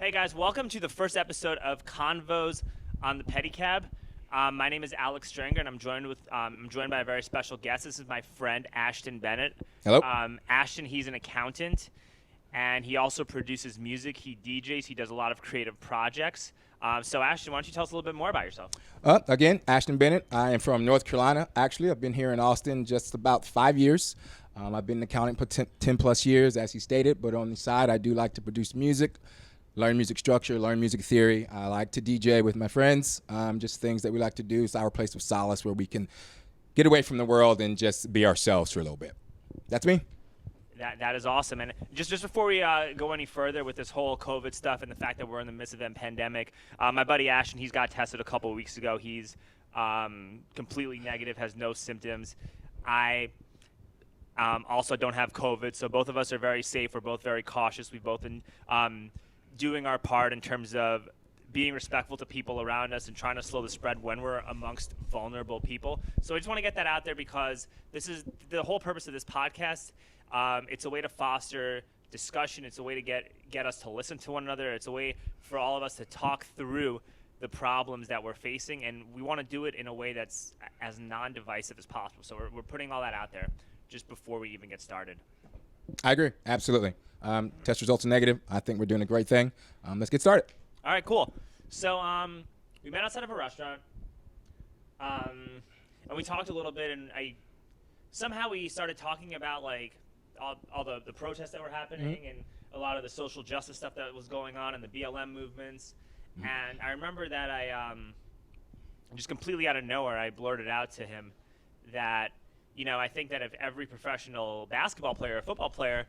Hey guys, welcome to the first episode of Convos on the Pedicab. My name is Alex Stringer, and I'm joined by a very special guest. This is my friend Ashton Bennett. Hello. Ashton, he's an accountant, and he also produces music. He DJs. He does a lot of creative projects. So Ashton, why don't you tell us a little bit more about yourself? Again, Ashton Bennett. I am from North Carolina. Actually, I've been here in Austin just about 5 years. I've been an accountant for 10 plus years, as he stated, but on the side, I do like to produce music, learn music structure, learn music theory. I like to DJ with my friends, just things that we like to do. It's our place of solace where we can get away from the world and just be ourselves for a little bit. That's me. That is awesome. And just before we go any further with this whole COVID stuff and the fact that we're in the midst of a pandemic, my buddy Ashton, he's got tested a couple of weeks ago. He's completely negative, has no symptoms. I also don't have COVID, so both of us are very safe. We're both very cautious. We've both been doing our part in terms of being respectful to people around us and trying to slow the spread when we're amongst vulnerable people. So I just want to get that out there because this is the whole purpose of this podcast. It's a way to foster discussion. It's a way to get us to listen to one another. It's a way for all of us to talk through the problems that we're facing, and we want to do it in a way that's as non-divisive as possible. So we're putting all that out there just before we even get started. I agree. Absolutely. Test results are negative. I think we're doing a great thing. Let's get started. All right, cool. So we met outside of a restaurant, and we talked a little bit, and somehow we started talking about like all the protests that were happening and a lot of the social justice stuff that was going on and the BLM movements. And I remember that I just completely out of nowhere, I blurted out to him that, I think that if every professional basketball player or football player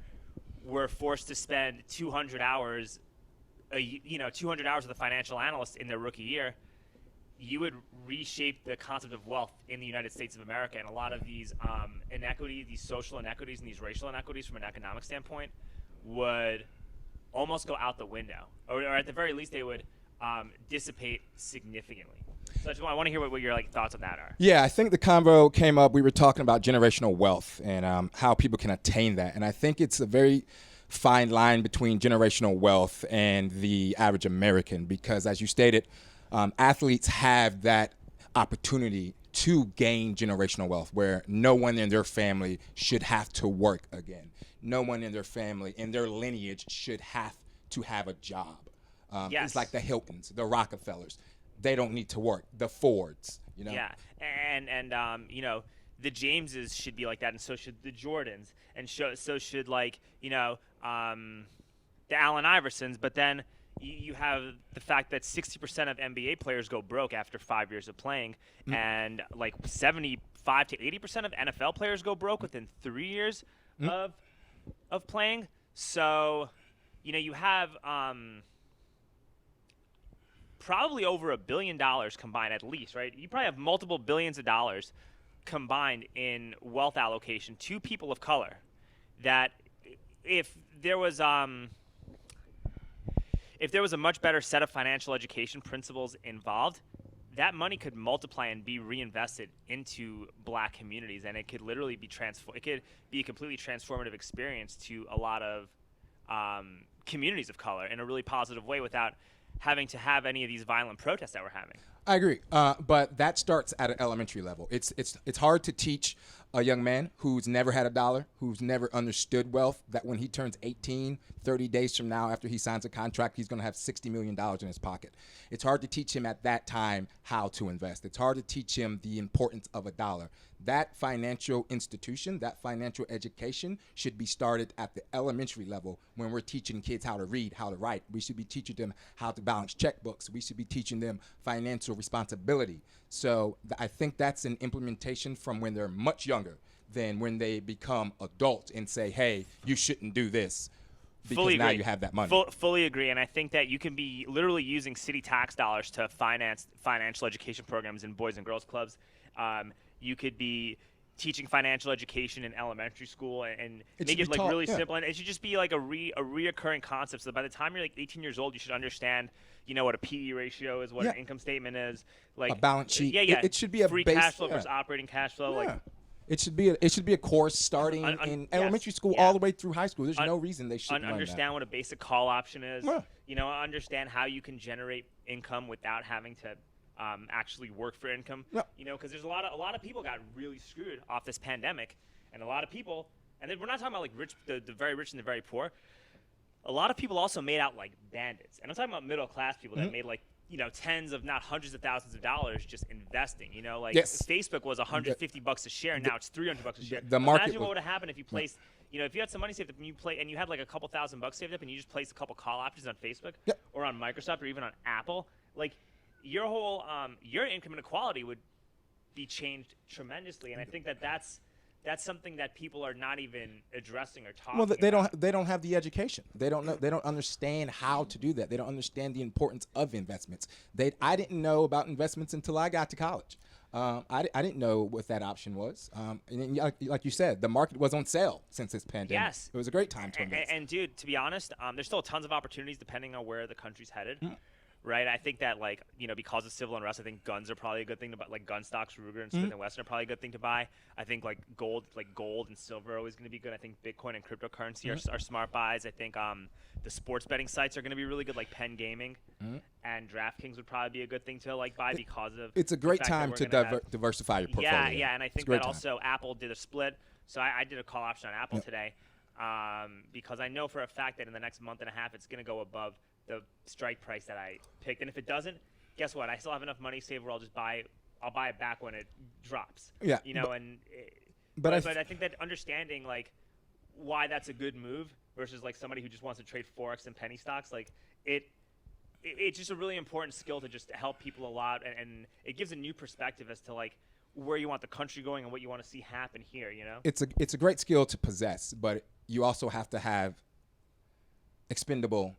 were forced to spend 200 hours, 200 hours with a financial analyst in their rookie year, you would reshape the concept of wealth in the United States of America. And a lot of these inequities, these social inequities and these racial inequities from an economic standpoint would almost go out the window. Or at the very least, they would dissipate significantly. So I want to hear what your thoughts on that are. Yeah, I think the convo came up. We were talking about generational wealth and how people can attain that. And I think it's a very fine line between generational wealth and the average American because, as you stated, athletes have that opportunity to gain generational wealth where no one in their family should have to work again. No one in their family, in their lineage, should have to have a job. Yes. It's like the Hiltons, the Rockefellers. They don't need to work. The Fords, Yeah, and the Jameses should be like that, and so should the Jordans, and so should the Allen Iversons. But then you have the fact that 60% of NBA players go broke after 5 years of playing, and 75 to 80% of NFL players go broke within 3 years of playing. So, you have probably over $1 billion combined at least, right? You probably have multiple billions of dollars combined in wealth allocation to people of color that if there was a much better set of financial education principles involved, that money could multiply and be reinvested into black communities, and it could literally be it could be a completely transformative experience to a lot of communities of color in a really positive way without having to have any of these violent protests that we're having. I agree, but that starts at an elementary level. It's hard to teach a young man who's never had a dollar, who's never understood wealth, that when he turns 18, 30 days from now after he signs a contract, he's going to have $60 million in his pocket. It's hard to teach him at that time how to invest. It's hard to teach him the importance of a dollar. That financial institution, that financial education should be started at the elementary level when we're teaching kids how to read, how to write. We should be teaching them how to balance checkbooks. We should be teaching them financial responsibility. So I think that's an implementation from when they're much younger than when they become adult and say, hey, you shouldn't do this. Because now you have that money. Fully agree, and I think that you can be literally using city tax dollars to finance financial education programs in boys and girls clubs. You could be teaching financial education in elementary school and make it really simple. And it should just be like a reoccurring concept. So by the time you're 18 years old, you should understand, what a PE ratio is, what an income statement is, a balance sheet. Yeah. It should be a free cash flow versus operating cash flow. Yeah. It should be a course starting in elementary school all the way through high school. There's no reason they shouldn't learn understand that. what a basic call option is. understand how you can generate income without having to actually work for income. Yep. Because there's a lot of people got really screwed off this pandemic, and a lot of people, and then we're not talking about like the very rich and the very poor. A lot of people also made out like bandits, and I'm talking about middle class people that made like tens of not hundreds of thousands of dollars just investing. Like Yes. Facebook was $150 a share, and now it's $300 a share. The market Imagine what would have happened if you placed. If you had some money saved up and you had like a couple $1,000 saved up and you just placed a couple call options on Facebook or on Microsoft or even on Apple, like your whole your income inequality would be changed tremendously. And I think that's something that people are not even addressing or talking Well, they about. don't have the education. They don't know. They don't understand how to do that. They don't understand the importance of investments. I didn't know about investments until I got to college. I didn't know what that option was. And like you said, the market was on sale since this pandemic. Yes. It was a great time to invest. And dude, to be honest, there's still tons of opportunities depending on where the country's headed. Right, I think that because of civil unrest, I think guns are probably a good thing to buy. Like gun stocks, Ruger and Smith and Wesson are probably a good thing to buy. I think like gold and silver are always going to be good. I think Bitcoin and cryptocurrency are smart buys. I think the sports betting sites are going to be really good, like Penn Gaming and DraftKings would probably be a good thing to like buy because of. It's a great the fact time that to we're gonna have- diversify your portfolio. Yeah, and I think that also Apple did a split. So I did a call option on Apple today because I know for a fact that in the next month and a half it's going to go above the strike price that I picked. And if it doesn't, guess what? I still have enough money saved where I'll buy it back when it drops. Yeah. But I think that understanding like why that's a good move versus like somebody who just wants to trade Forex and penny stocks, like it's just a really important skill to just help people a lot, and it gives a new perspective as to like where you want the country going and what you want to see happen here. It's a great skill to possess, but you also have to have expendable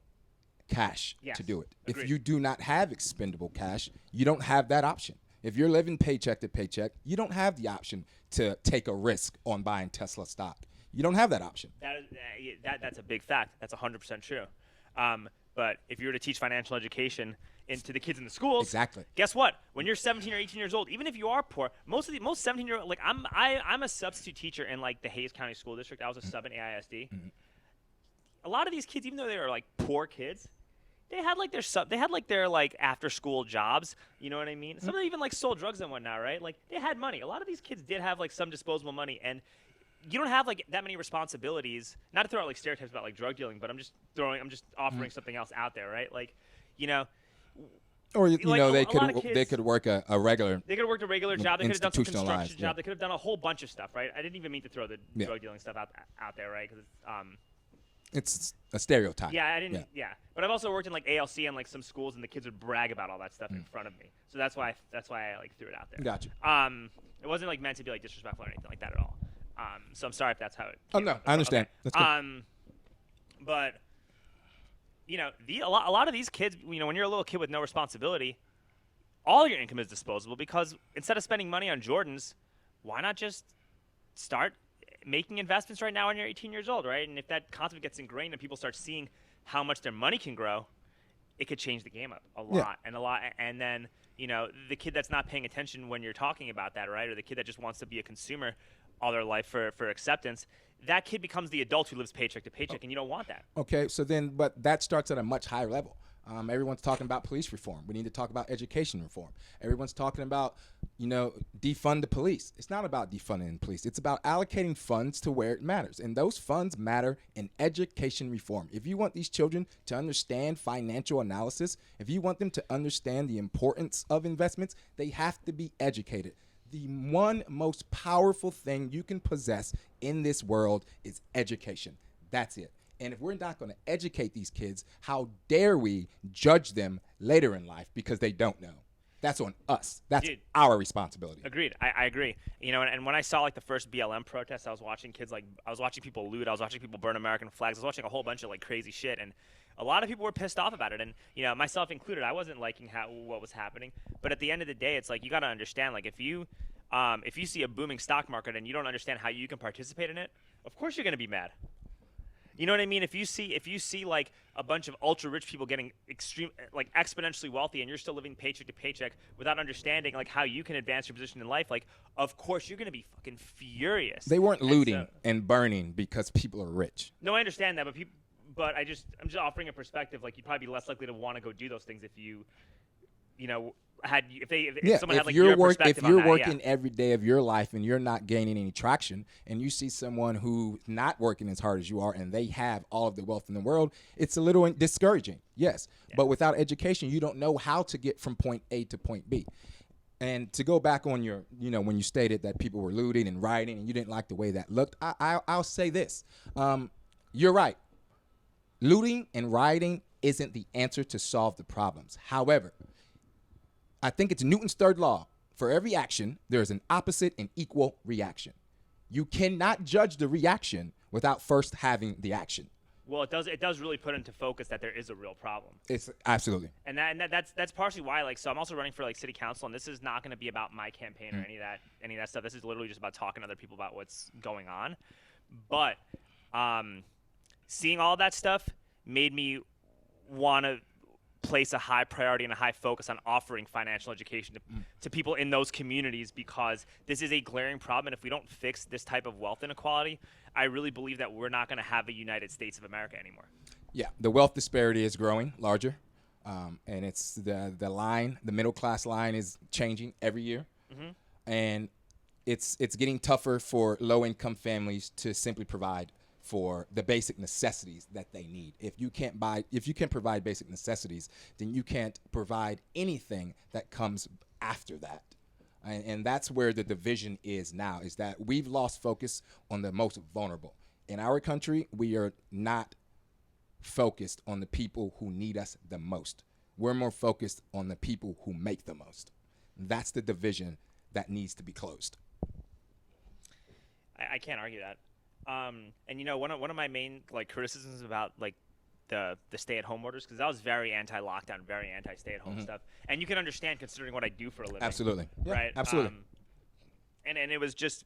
cash to do it. Agreed. If you do not have expendable cash, you don't have that option. If you're living paycheck to paycheck, you don't have the option to take a risk on buying Tesla stock. You don't have that option. That's a big fact. That's 100% true. But if you were to teach financial education to the kids in the schools, exactly. Guess what? When you're 17 or 18 years old, even if you are poor, most 17-year-old, like I'm a substitute teacher in like the Hayes County School District. I was a sub in AISD. A lot of these kids, even though they were like poor kids, they had like their after school jobs. You know what I mean? Some of them even like sold drugs and whatnot, right? Like they had money. A lot of these kids did have like some disposable money, and you don't have like that many responsibilities. Not to throw out like stereotypes about like drug dealing, but I'm just offering something else out there, right? Like, or like, they could work a regular. They could have worked a regular job. They could have done some construction institutionalized, job. They could have done a whole bunch of stuff, right? I didn't even mean to throw the drug dealing stuff out there, right? Because it's a stereotype. Yeah, I didn't. Yeah, but I've also worked in like ALC and like some schools, and the kids would brag about all that stuff in front of me. So that's why I like threw it out there. Gotcha. It wasn't like meant to be like disrespectful or anything like that at all. So I'm sorry if that's how it. Oh no, I understand. Okay. That's good. But a lot of these kids, when you're a little kid with no responsibility, all your income is disposable because instead of spending money on Jordans, why not just start making investments right now when you're 18 years old, right? And if that concept gets ingrained and people start seeing how much their money can grow, it could change the game up a lot. And then, the kid that's not paying attention when you're talking about that, right? Or the kid that just wants to be a consumer all their life for acceptance, that kid becomes the adult who lives paycheck to paycheck, and you don't want that. Okay, so then, but that starts at a much higher level. Everyone's talking about police reform. We need to talk about education reform. Everyone's talking about, defund the police. It's not about defunding the police. It's about allocating funds to where it matters. And those funds matter in education reform. If you want these children to understand financial analysis, if you want them to understand the importance of investments, they have to be educated. The one most powerful thing you can possess in this world is education. That's it. And if we're not going to educate these kids, how dare we judge them later in life because they don't know? That's on us. That's our responsibility. Agreed. I agree. And when I saw like the first BLM protest, I was watching people loot. I was watching people burn American flags. I was watching a whole bunch of like crazy shit. And a lot of people were pissed off about it. And, myself included, I wasn't liking what was happening. But at the end of the day, it's like you got to understand, like if you see a booming stock market and you don't understand how you can participate in it, of course you're going to be mad. You know what I mean? If you see like a bunch of ultra rich people getting exponentially wealthy, and you're still living paycheck to paycheck without understanding like how you can advance your position in life, like of course you're gonna be fucking furious. They weren't looting and burning because people are rich. No, I understand that, But I'm just offering a perspective. Like, you'd probably be less likely to want to go do those things if you had if someone had like your perspective if you're on that, working every day of your life and you're not gaining any traction, and you see someone who's not working as hard as you are and they have all of the wealth in the world, it's a little discouraging. Yes. But without education, you don't know how to get from point A to point B. And to go back on your, when you stated that people were looting and rioting and you didn't like the way that looked, I'll say this. You're right. Looting and rioting isn't the answer to solve the problems. However, I think it's Newton's third law. For every action, there is an opposite and equal reaction. You cannot judge the reaction without first having the action. Well, it does really put into focus that there is a real problem. It's absolutely. And that's partially why, so I'm also running for city council, and this is not going to be about my campaign or any of that stuff. This is literally just about talking to other people about what's going on. But seeing all that stuff made me want to place a high priority and a high focus on offering financial education to people in those communities, because this is a glaring problem. And if we don't fix this type of wealth inequality, I really believe that we're not going to have a United States of America anymore. Yeah, the wealth disparity is growing larger, and it's the middle class line is changing every year, and it's getting tougher for low income families to simply provide for the basic necessities that they need. If you can't provide basic necessities, then you can't provide anything that comes after that. And that's where the division is now, is that we've lost focus on the most vulnerable. In our country, we are not focused on the people who need us the most. We're more focused on the people who make the most. That's the division that needs to be closed. I can't argue that. And one of my main criticisms about the stay-at-home orders, because I was very anti-lockdown, very anti-stay-at-home stuff, and you can understand considering what I do for a living. Absolutely, yeah, right? Absolutely. And it was just,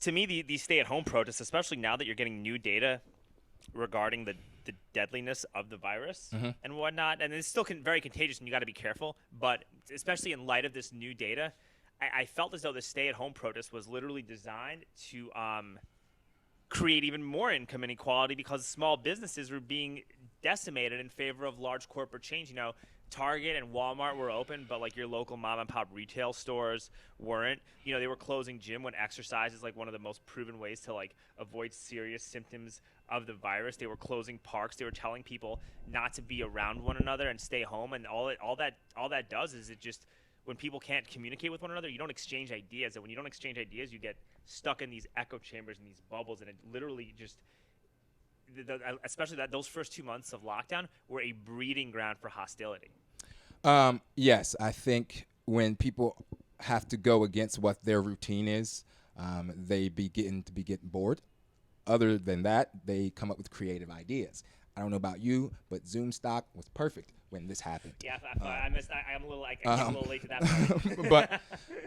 to me, these stay-at-home protests, especially now that you're getting new data regarding the deadliness of the virus and whatnot, and it's still very contagious, and you got to be careful. But especially in light of this new data, I felt as though the stay-at-home protest was literally designed to create even more income inequality, because small businesses were being decimated in favor of large corporate chains. Target and Walmart were open, but your local mom and pop retail stores weren't. They were closing gym when exercise is one of the most proven ways to avoid serious symptoms of the virus. They were closing parks. They were telling people not to be around one another and stay home. And all that does is it just, when people can't communicate with one another, you don't exchange ideas. And when you don't exchange ideas, you get stuck in these echo chambers and these bubbles. And it literally just, especially those first 2 months of lockdown, were a breeding ground for hostility. Yes, I think when people have to go against what their routine is, they begin to get bored. Other than that, they come up with creative ideas. I don't know about you, but Zoom stock was perfect when this happened. Yeah, I missed. I'm a little late to that part.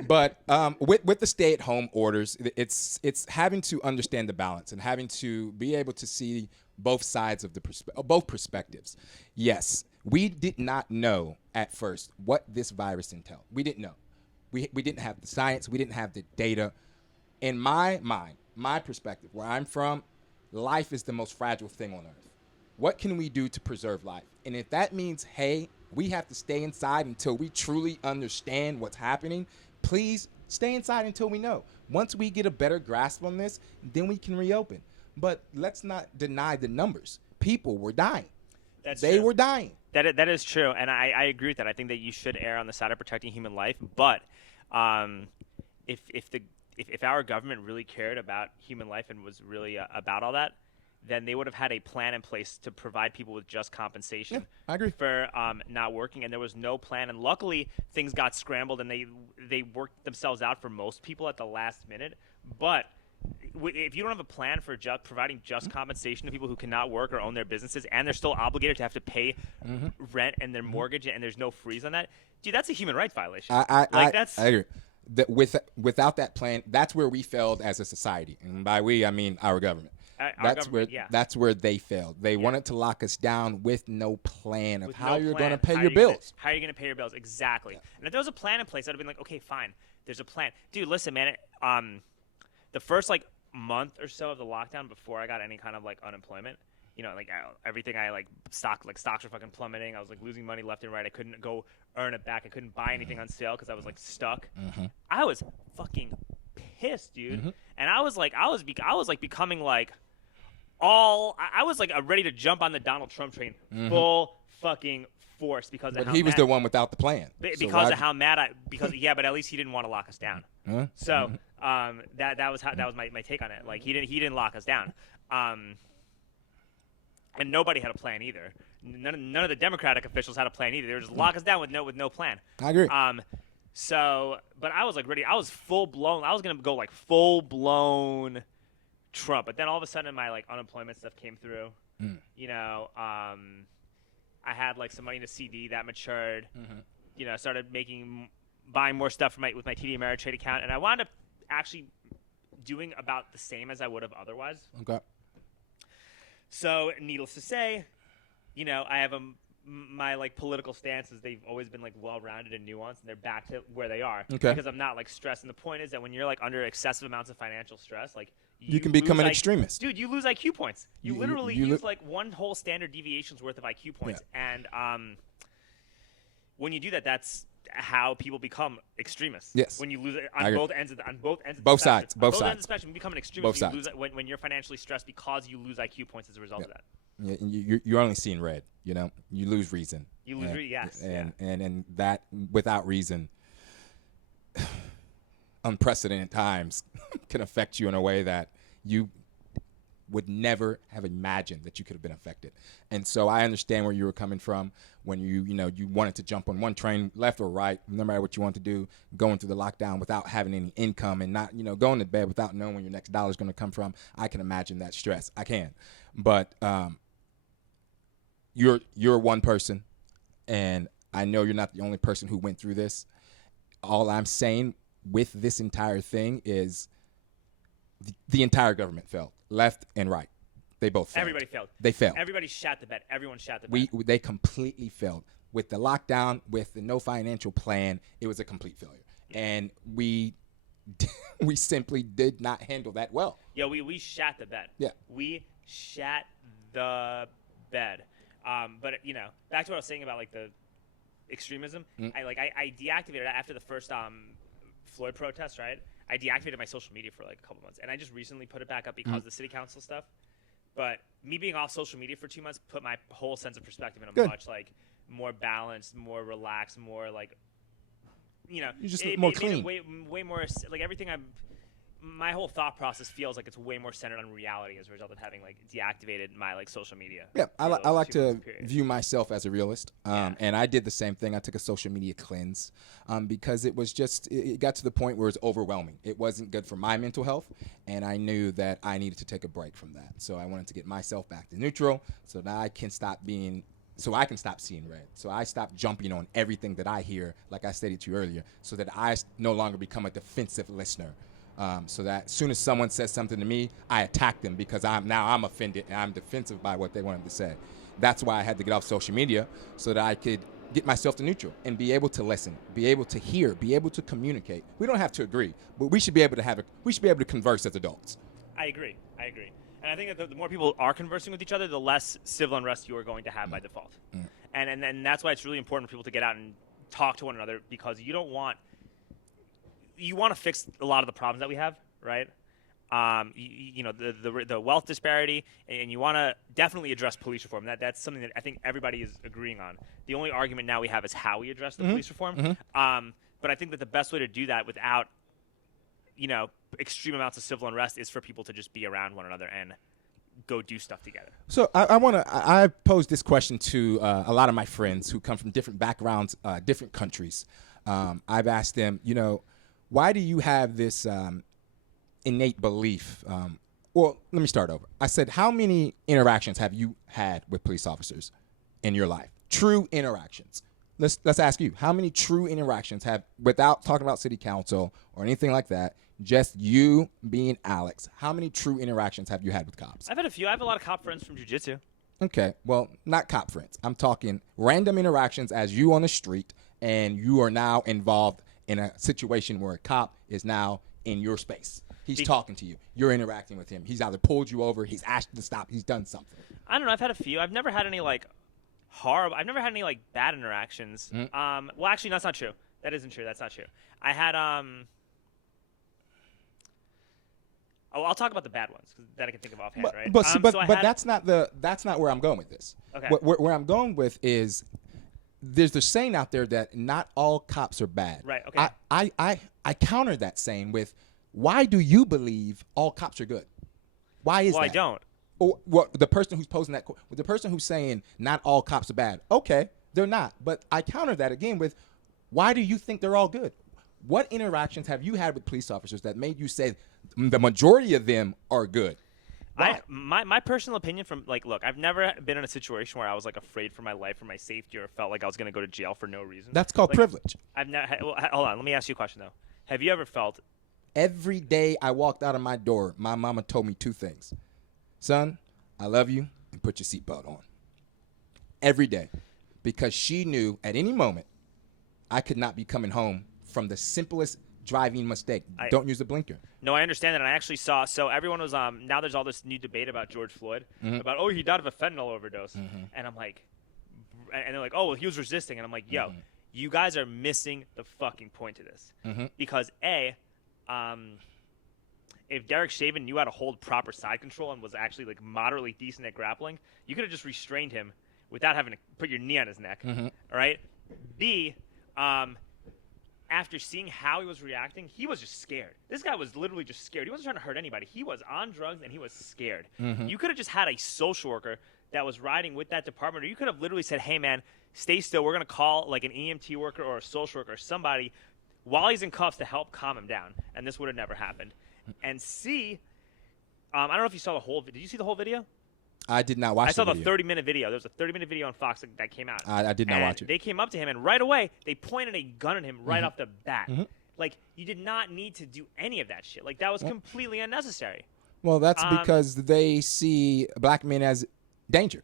but with the stay-at-home orders, it's having to understand the balance and having to be able to see both sides of both perspectives. Yes, we did not know at first what this virus entailed. We didn't know. We didn't have the science. We didn't have the data. In my mind, my perspective, where I'm from, life is the most fragile thing on earth. What can we do to preserve life? And if that means, hey, we have to stay inside until we truly understand what's happening, please stay inside until we know. Once we get a better grasp on this, then we can reopen. But let's not deny the numbers. People were dying. They were dying. That is true, and I agree with that. I think that you should err on the side of protecting human life. But if our government really cared about human life and was really about all that, then they would have had a plan in place to provide people with just compensation. Yeah, I agree. For not working, and there was no plan. And luckily, things got scrambled, and they worked themselves out for most people at the last minute. But if you don't have a plan for providing just compensation to people who cannot work or own their businesses, and they're still obligated to have to pay rent and their mortgage, and there's no freeze on that, dude, that's a human rights violation. I agree. Without that plan, that's where we failed as a society, and by we I mean our government. That's where they failed. They wanted to lock us down with no plan of how you're going to pay your bills. How are you going to pay your bills? Exactly. Yeah. And if there was a plan in place, I'd have been like, okay, fine. There's a plan. Dude, listen, man. The first month or so of the lockdown before I got any kind of unemployment, like everything I stocks were fucking plummeting. I was like losing money left and right. I couldn't go earn it back. I couldn't buy anything on sale because I was like stuck. I was fucking pissed, dude. And I was becoming like I was like ready to jump on the Donald Trump train full fucking force because of But he was the one without the plan. Because of how mad but at least he didn't want to lock us down. So that was my take on it. Like he didn't lock us down. And nobody had a plan either. None of the Democratic officials had a plan either. They were just lock us down with no plan. I agree. But I was like ready. I was full blown. I was gonna go like full blown Trump. But then all of a sudden my like unemployment stuff came through. I had like some money in a CD that matured. Started buying more stuff with my TD Ameritrade account, and I wound up actually doing about the same as I would have otherwise. Okay. So, needless to say, I have my like political stances. They've always been like well-rounded and nuanced, and they're back to where they are. Okay. Because I'm not like stressed. And the point is that when you're like under excessive amounts of financial stress, like you can become an extremist. Dude, you lose IQ points. You literally use like one whole standard deviation's worth of IQ points, and when you do that, that's how people become extremists. Yes. When you lose it on both ends of the both sides. ends of the spectrum, you become an extremist. Both you lose it when you're financially stressed because you lose IQ points as a result of that. Yeah, you're only seeing red. You lose reason. You lose reason. Yes. And that without reason, unprecedented times can affect you in a way that you would never have imagined that you could have been affected. And so I understand where you were coming from when you wanted to jump on one train, left or right, no matter what you want to do, going through the lockdown without having any income and not, going to bed without knowing where your next dollar is going to come from. I can imagine that stress. I can. But you're one person, and I know you're not the only person who went through this. All I'm saying with this entire thing is the entire government failed, left and right. They both failed. Everybody failed. They failed. Everybody shat the bed. Everyone shat the bed. They completely failed. With the lockdown, with the no financial plan, it was a complete failure. And we simply did not handle that well. Yeah, we shat the bed. Yeah. We shat the bed. But back to what I was saying about like the extremism. I deactivated after the first Floyd protest, right? I deactivated my social media for like a couple months, and I just recently put it back up because of the city council stuff. But me being off social media for 2 months put my whole sense of perspective in a much like more balanced, more relaxed, more like you're just more clean. Way more like everything my whole thought process feels like it's way more centered on reality as a result of having like deactivated my like social media. Yeah, I like to view myself as a realist, and I did the same thing. I took a social media cleanse because it was just it got to the point where it was overwhelming. It wasn't good for my mental health, and I knew that I needed to take a break from that. So I wanted to get myself back to neutral, so that I can stop seeing red. So I stopped jumping on everything that I hear, like I stated to you earlier, so that I no longer become a defensive listener. So that as soon as someone says something to me, I attack them because I'm offended and I'm defensive by what they wanted to say. That's why I had to get off social media so that I could get myself to neutral and be able to listen, be able to hear, be able to communicate. We don't have to agree, but we should be able to converse as adults. I agree. And I think that the more people are conversing with each other, the less civil unrest you are going to have by default. And that's why it's really important for people to get out and talk to one another, because you want to fix a lot of the problems that we have, right? The wealth disparity, and you want to definitely address police reform. That's something that I think everybody is agreeing on. The only argument now we have is how we address the police reform. But I think that the best way to do that without, extreme amounts of civil unrest is for people to just be around one another and go do stuff together. So I posed this question to a lot of my friends who come from different backgrounds, different countries. I've asked them, why do you have this innate belief? Well, let me start over. I said, how many interactions have you had with police officers in your life? True interactions. Let's ask you, how many true interactions without talking about city council or anything like that, just you being Alex, how many true interactions have you had with cops? I've had a few. I have a lot of cop friends from jiu-jitsu. Okay, well, not cop friends. I'm talking random interactions as you on the street, and you are now involved in a situation where a cop is now in your space. He's talking to you. You're interacting with him. He's either pulled you over, he's asked you to stop, he's done something. I don't know. I've had a few. I've never had any like horrible. I've never had any like bad interactions. Well, actually, that's not true. That isn't true. That's not true. I had Oh, I'll talk about the bad ones that I can think of offhand, right? But that's not where I'm going with this. Okay. Where I'm going with is there's the saying out there that not all cops are bad. Right. Okay. I counter that saying with, why do you believe all cops are good? Why is that? Well, I don't. Or the person who's posing that, the person who's saying not all cops are bad. Okay, they're not. But I counter that again with, why do you think they're all good? What interactions have you had with police officers that made you say the majority of them are good? My personal opinion from like, look, I've never been in a situation where I was like afraid for my life or my safety or felt like I was going to go to jail for no reason. That's called privilege. I've never. Well, hold on, let me ask you a question though. Have you ever felt? Every day I walked out of my door, my mama told me two things: son, I love you, and put your seatbelt on. Every day, because she knew at any moment I could not be coming home from the simplest driving mistake. Don't use the blinker. No, I understand that. And I actually saw. So everyone was now there's all this new debate about George Floyd about he died of a fentanyl overdose, and I'm like, and they're like, oh, well, he was resisting, and I'm like, yo, you guys are missing the fucking point to this because if Derek Chauvin knew how to hold proper side control and was actually like moderately decent at grappling, you could have just restrained him without having to put your knee on his neck. All right. B, after seeing how he was reacting, he was just scared. This guy was literally just scared. He wasn't trying to hurt anybody. He was on drugs and he was scared. You could have just had a social worker that was riding with that department, or you could have literally said, hey, man, stay still. We're going to call like an EMT worker or a social worker or somebody while he's in cuffs to help calm him down. And this would have never happened. And C, I don't know if you saw the whole – did you see the whole video? I did not watch the video. I saw the 30-minute video. There was a 30-minute video on Fox that came out. I did not watch it. They came up to him, and right away, they pointed a gun at him right off the bat. Like, you did not need to do any of that shit. Like, that was completely unnecessary. Well, that's because they see black men as danger.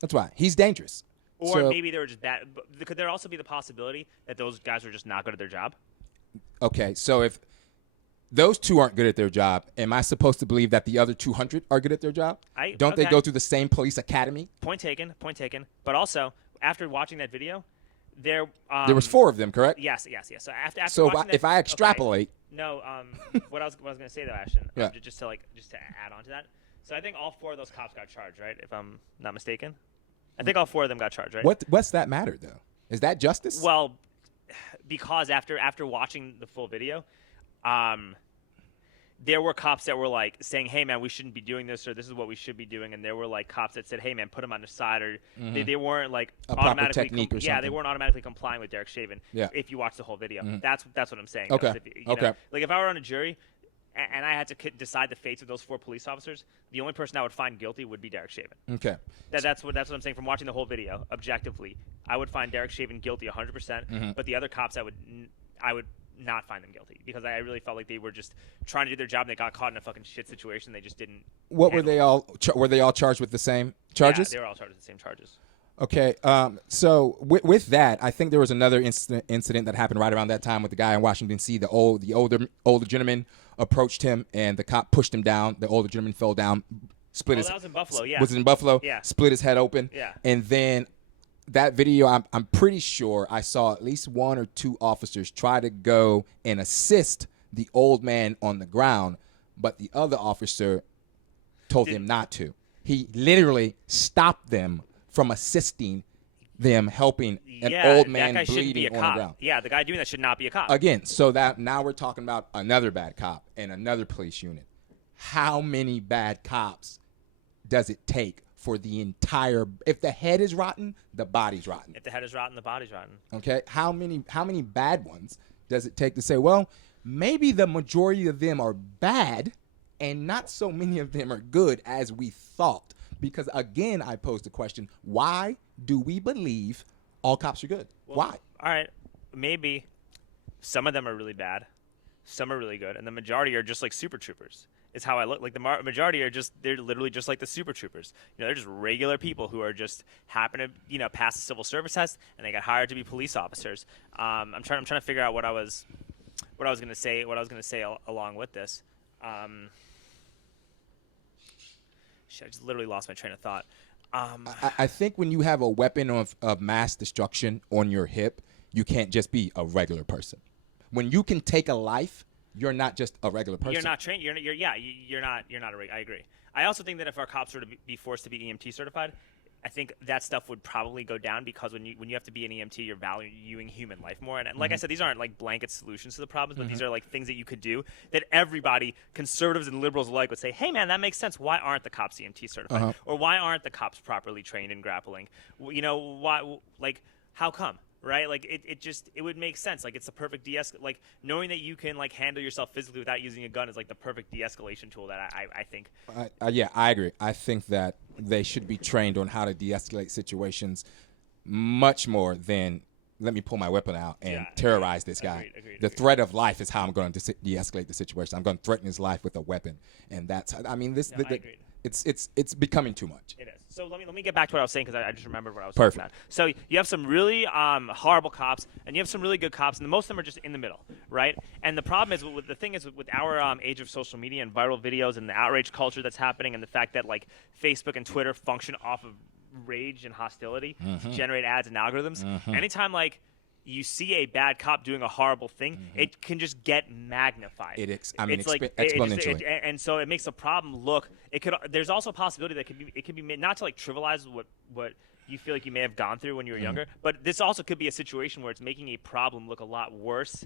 That's why. He's dangerous. Or maybe they were just bad. Could there also be the possibility that those guys were just not good at their job? Okay, so if those two aren't good at their job, am I supposed to believe that the other 200 are good at their job? Don't they go through the same police academy? Point taken. But also, after watching that video, there was 4 of them, correct? Yes. So after so watching if I extrapolate, no. What I was going to say though, Ashton, just to add on to that. So I think all 4 of those cops got charged, right? If I'm not mistaken, I think all 4 of them got charged, right? What's that matter though? Is that justice? Well, because after watching the full video, there were cops that were like saying, hey, man, we shouldn't be doing this, or this is what we should be doing. And there were like cops that said, hey, man, put him on the side, or they weren't like automatically they weren't automatically complying with Derek Chauvin. If you watch the whole video, that's what I'm saying. Okay. Know, like if I were on a jury and I had to decide the fates of those 4 police officers, the only person I would find guilty would be Derek Chauvin. Okay. That's what I'm saying from watching the whole video. Objectively, I would find Derek Chauvin guilty 100%. But the other cops, I would not find them guilty because I really felt like they were just trying to do their job and they got caught in a fucking shit situation. They just didn't. What were they all? Were they all charged with the same charges? Yeah, they were all charged with the same charges. Okay. So with that, I think there was another incident that happened right around that time with the guy in Washington D.C. The older gentleman approached him and the cop pushed him down. The older gentleman fell down, split his. That was in Buffalo. Yeah. Was it in Buffalo? Yeah. Split his head open. Yeah. And then that video, I'm pretty sure I saw at least 1 or 2 officers try to go and assist the old man on the ground, but the other officer told him not to. He literally stopped them from assisting them, helping an old man bleeding on the ground. Yeah, the guy doing that should not be a cop. Again, so that now we're talking about another bad cop and another police unit. How many bad cops does it take for the entire? If the head is rotten, the body's rotten. If the head is rotten, the body's rotten. Okay, how many bad ones does it take to say, well, maybe the majority of them are bad and not so many of them are good as we thought? Because again, I posed the question, why do we believe all cops are good? Well, why? All right, maybe some of them are really bad, some are really good, and the majority are just like super troopers. Is how I look. Like the majority are they're literally just like the super troopers. They're just regular people who are just happen to pass the civil service test and they got hired to be police officers. I'm trying to figure out what I was going to say along with this. Shit, I just literally lost my train of thought. I think when you have a weapon of mass destruction on your hip, you can't just be a regular person. When you can take a life, you're not just a regular person. You're not trained. You're not I agree. I also think that if our cops were to be forced to be EMT certified, I think that stuff would probably go down, because when you have to be an EMT, you're valuing human life more. And like I said, these aren't like blanket solutions to the problems, but these are like things that you could do that everybody, conservatives and liberals alike, would say, hey man, that makes sense. Why aren't the cops EMT certified? Or why aren't the cops properly trained in grappling? You know, why? Like, how come? Right? Like it would make sense. Like, it's the perfect like knowing that you can like handle yourself physically without using a gun is like the perfect de-escalation tool that I think. Yeah, I agree. I think that they should be trained on how to de-escalate situations much more than let me pull my weapon out and terrorize this guy. The threat of life is how I'm going to de-escalate the situation. I'm going to threaten his life with a weapon, and that's. I mean, I agreed. It's becoming too much. It is. So let me get back to what I was saying, because I just remembered what I was Perfect. talking about. So you have some really horrible cops, and you have some really good cops, and most of them are just in the middle, right? And the problem is, with our age of social media and viral videos and the outrage culture that's happening, and the fact that like Facebook and Twitter function off of rage and hostility to generate ads and algorithms. Anytime like you see a bad cop doing a horrible thing, it can just get magnified. Exponentially. And so it makes the problem look. There's also a possibility that it could be made, not to like trivialize what you feel like you may have gone through when you were younger, but this also could be a situation where it's making a problem look a lot worse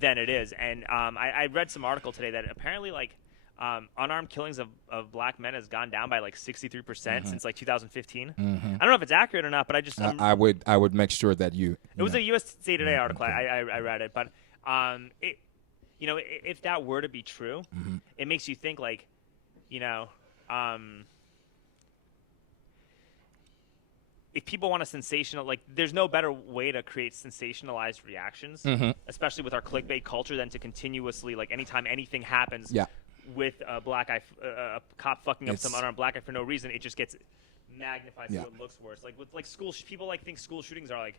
than it is. And I read some article today that apparently like unarmed killings of black men has gone down by like 63% since like 2015. I don't know if it's accurate or not, but I would make sure that it was a USA Today article. I read it, but if that were to be true, it makes you think like, if people want a like, there's no better way to create sensationalized reactions, especially with our clickbait culture, than to continuously, like, anytime anything happens with a a cop fucking up some unarmed black guy for no reason, it just gets magnified so it looks worse. Like with like people like think school shootings are like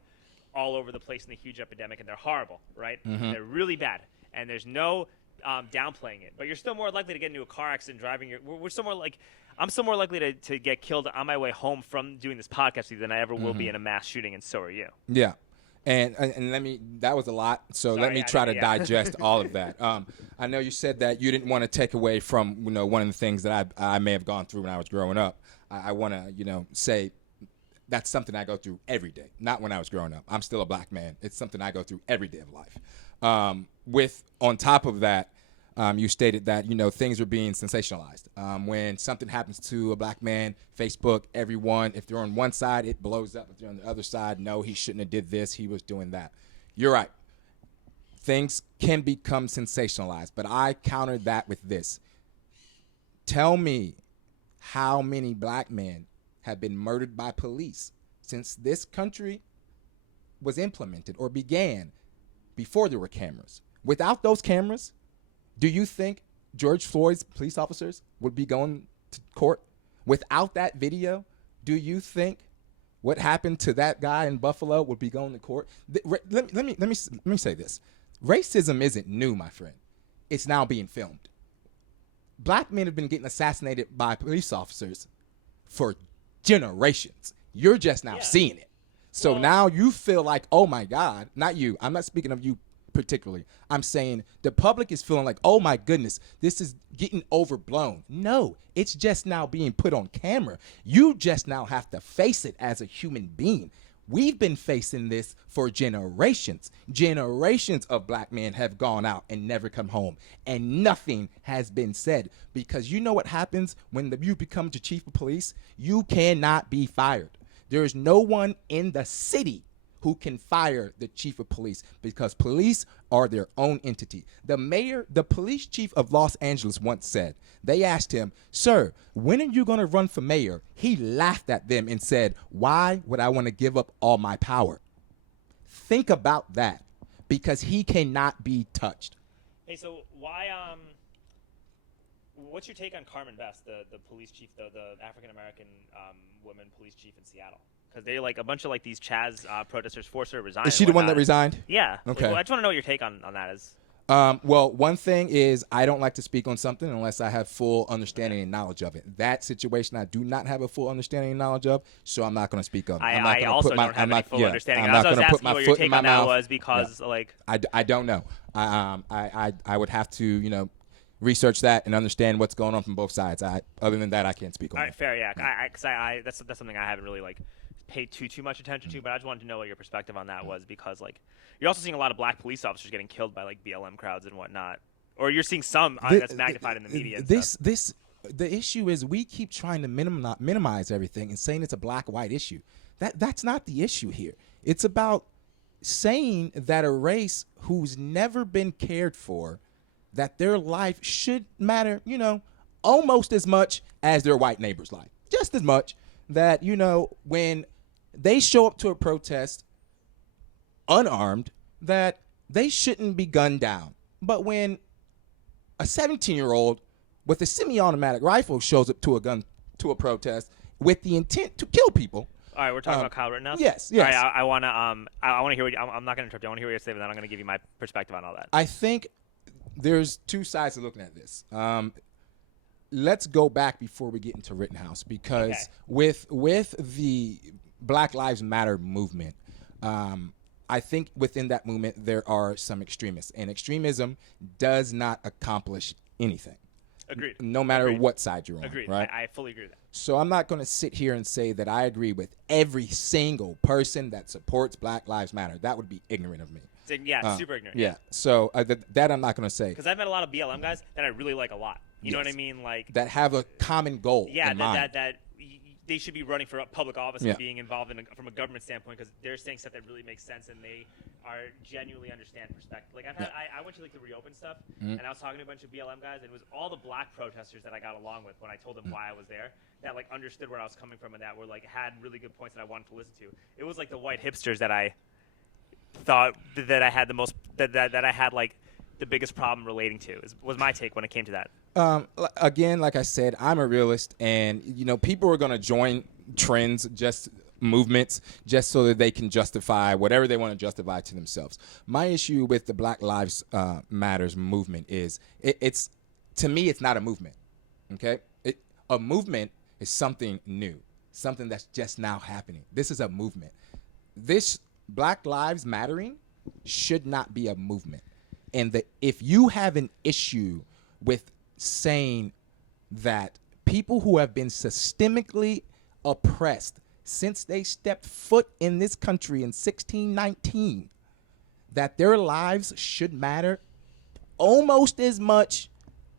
all over the place and a huge epidemic, and they're horrible, right? They're really bad, and there's no downplaying it. But you're still more likely to get into a car accident driving. We're still more like, I'm still more likely to get killed on my way home from doing this podcast than I ever will be in a mass shooting, and so are you. Yeah. And that was a lot, so let me try to digest all of that. I know you said that you didn't want to take away from, one of the things that I may have gone through when I was growing up. I want to, say that's something I go through every day, not when I was growing up. I'm still a black man. It's something I go through every day of life. On top of that, you stated that, things are being sensationalized. When something happens to a black man, Facebook, everyone, if they're on one side, it blows up. If they're on the other side, no, he shouldn't have did this. He was doing that. You're right. Things can become sensationalized, but I countered that with this. Tell me how many black men have been murdered by police since this country was implemented or began before there were cameras. Without those cameras, do you think George Floyd's police officers would be going to court? Without that video, do you think what happened to that guy in Buffalo would be going to court? Let me say this. Racism isn't new, my friend. It's now being filmed. Black men have been getting assassinated by police officers for generations. You're just now seeing it. So now you feel like, oh my God, not you. I'm not speaking of you particularly. I'm saying the public is feeling like, oh my goodness, this is getting overblown. No, it's just now being put on camera. You just now have to face it as a human being. We've been facing this for generations. Generations of black men have gone out and never come home, and nothing has been said, because you know what happens when you become the chief of police? You cannot be fired. There is no one in the city who can fire the chief of police, because police are their own entity. The police chief of Los Angeles once said, they asked him, sir, when are you going to run for mayor? He laughed at them and said, why would I want to give up all my power? Think about that, because he cannot be touched. Hey, so why, what's your take on Carmen Best, the police chief, the African-American woman police chief in Seattle? Because they like a bunch of like these Chaz protesters forced her to resign. Is she the one that resigned? Yeah. Okay. Well, I just want to know what your take on that is. Well, one thing is I don't like to speak on something unless I have full understanding and knowledge of it. That situation I do not have a full understanding and knowledge of, so I'm not going to speak on it. I'm not I going to also put my don't have I'm any not, full yeah, understanding. I'm I not was going to put asking my what your foot in take my on that mouth. was because Yeah. like I don't know. I would have to research that and understand what's going on from both sides. Other than that, I can't speak on all it. right, fair, yeah. Because that's something I haven't really like paid too much attention to, but I just wanted to know what your perspective on that was because like you're also seeing a lot of black police officers getting killed by like BLM crowds and whatnot, or you're seeing some that's magnified in the media. And stuff. The issue is we keep trying to minimize everything and saying it's a black-white issue. That's not the issue here. It's about saying that a race who's never been cared for, that their life should matter, almost as much as their white neighbor's life. Just as much that, when they show up to a protest unarmed, that they shouldn't be gunned down. But when a 17-year-old with a semi-automatic rifle shows up to a protest with the intent to kill people. All right, we're talking about Kyle Rittenhouse. Yes. All right, I want to hear what I'm not going to interrupt you. I want to hear what you say, but then I'm going to give you my perspective on all that. I think there's two sides to looking at this. Let's go back before we get into Rittenhouse because with the Black Lives Matter movement, I think within that movement there are some extremists, and extremism does not accomplish anything. Agreed. No matter Agreed. what side you're on. Agreed. Right? I fully agree with that. So I'm not going to sit here and say that I agree with every single person that supports Black Lives Matter. That would be ignorant of me. Yeah, super ignorant. Yeah. So that I'm not going to say. Because I've met a lot of BLM guys that I really like a lot. You know what I mean? Like that have a common goal. Yeah, in mind. that they should be running for public office and being involved from a government standpoint because they're saying stuff that really makes sense and they are genuinely understand perspective. Like I went to like the Reopen stuff and I was talking to a bunch of BLM guys and it was all the black protesters that I got along with when I told them why I was there that like understood where I was coming from and that were like had really good points that I wanted to listen to. It was like the white hipsters that I thought that I had the most that I had like the biggest problem relating to was my take when it came to that. Again, like I said, I'm a realist, and people are going to join trends, movements, just so that they can justify whatever they want to justify to themselves. My issue with the Black Lives Matters movement is it's to me it's not a movement. Okay, a movement is something new, something that's just now happening. This is a movement. This Black Lives Mattering should not be a movement. And if you have an issue with saying that people who have been systemically oppressed since they stepped foot in this country in 1619, that their lives should matter almost as much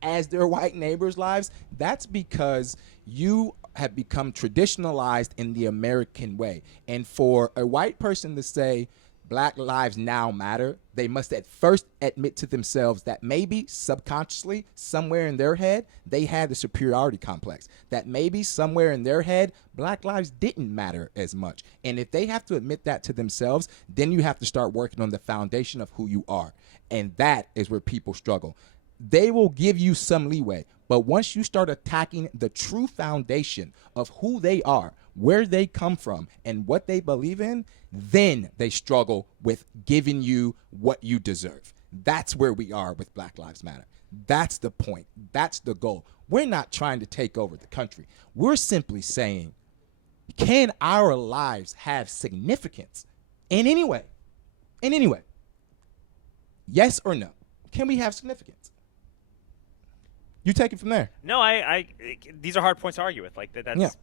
as their white neighbors' lives, that's because you have become traditionalized in the American way. And for a white person to say, Black lives now matter, they must at first admit to themselves that maybe subconsciously, somewhere in their head, they had the superiority complex. That maybe somewhere in their head, Black lives didn't matter as much. And if they have to admit that to themselves, then you have to start working on the foundation of who you are. And that is where people struggle. They will give you some leeway, but once you start attacking the true foundation of who they are, where they come from, and what they believe in, then they struggle with giving you what you deserve. That's where we are with Black Lives Matter. That's the point. That's the goal. We're not trying to take over the country. We're simply saying, can our lives have significance in any way? In any way? Yes or no? Can we have significance? You take it from there. No, these are hard points to argue with. Like that's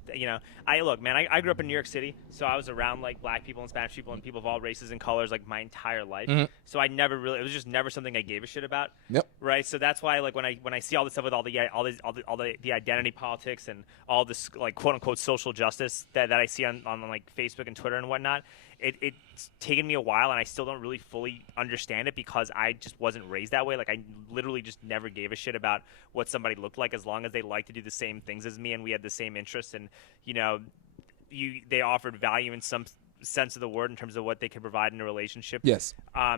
I look, man. I grew up in New York City, so I was around like black people and Spanish people and people of all races and colors like my entire life. Mm-hmm. So I never really, it was just never something I gave a shit about. Yep. Right. So that's why like when I see all this stuff with all the identity politics and all this like quote unquote social justice that I see on like Facebook and Twitter and whatnot. It's taken me a while, and I still don't really fully understand it because I just wasn't raised that way. Like, I literally just never gave a shit about what somebody looked like as long as they liked to do the same things as me and we had the same interests. And, they offered value in some sense of the word in terms of what they could provide in a relationship. Yes. I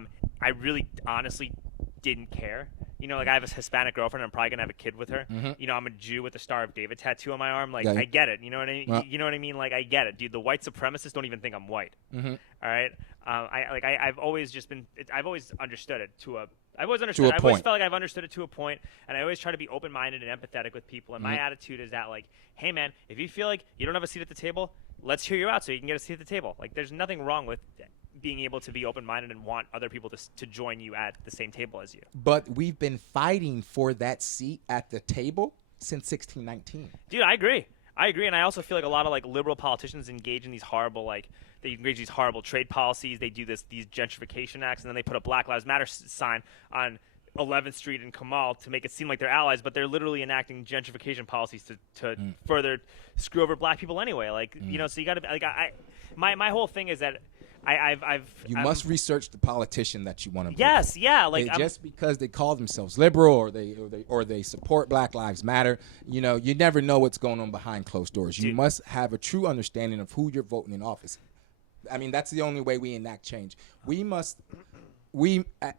really honestly didn't care. Like I have a Hispanic girlfriend. I'm probably gonna have a kid with her. Mm-hmm. I'm a Jew with the Star of David tattoo on my arm. Like I get it. You know what I mean? Well, you know what I mean? Like I get it, dude. The white supremacists don't even think I'm white. Mm-hmm. All right. I've always understood it to a I've always understood. a I always point. felt like I've understood it to a point, and I always try to be open-minded and empathetic with people. And my attitude is that, like, hey, man, if you feel like you don't have a seat at the table, let's hear you out so you can get a seat at the table. Like, there's nothing wrong with being able to be open-minded and want other people to join you at the same table as you. But we've been fighting for that seat at the table since 1619. Dude, I agree, and I also feel like a lot of like liberal politicians engage in these horrible trade policies. They do these gentrification acts, and then they put a Black Lives Matter sign on 11th Street in Kamal to make it seem like they're allies, but they're literally enacting gentrification policies to further screw over black people anyway. Like so you got to like my whole thing is that You must research the politician that you want to vote yes, for. yeah, like Just because they call themselves liberal or they support Black Lives Matter, you never know what's going on behind closed doors. You must have a true understanding of who you're voting in office. I mean, that's the only way we enact change.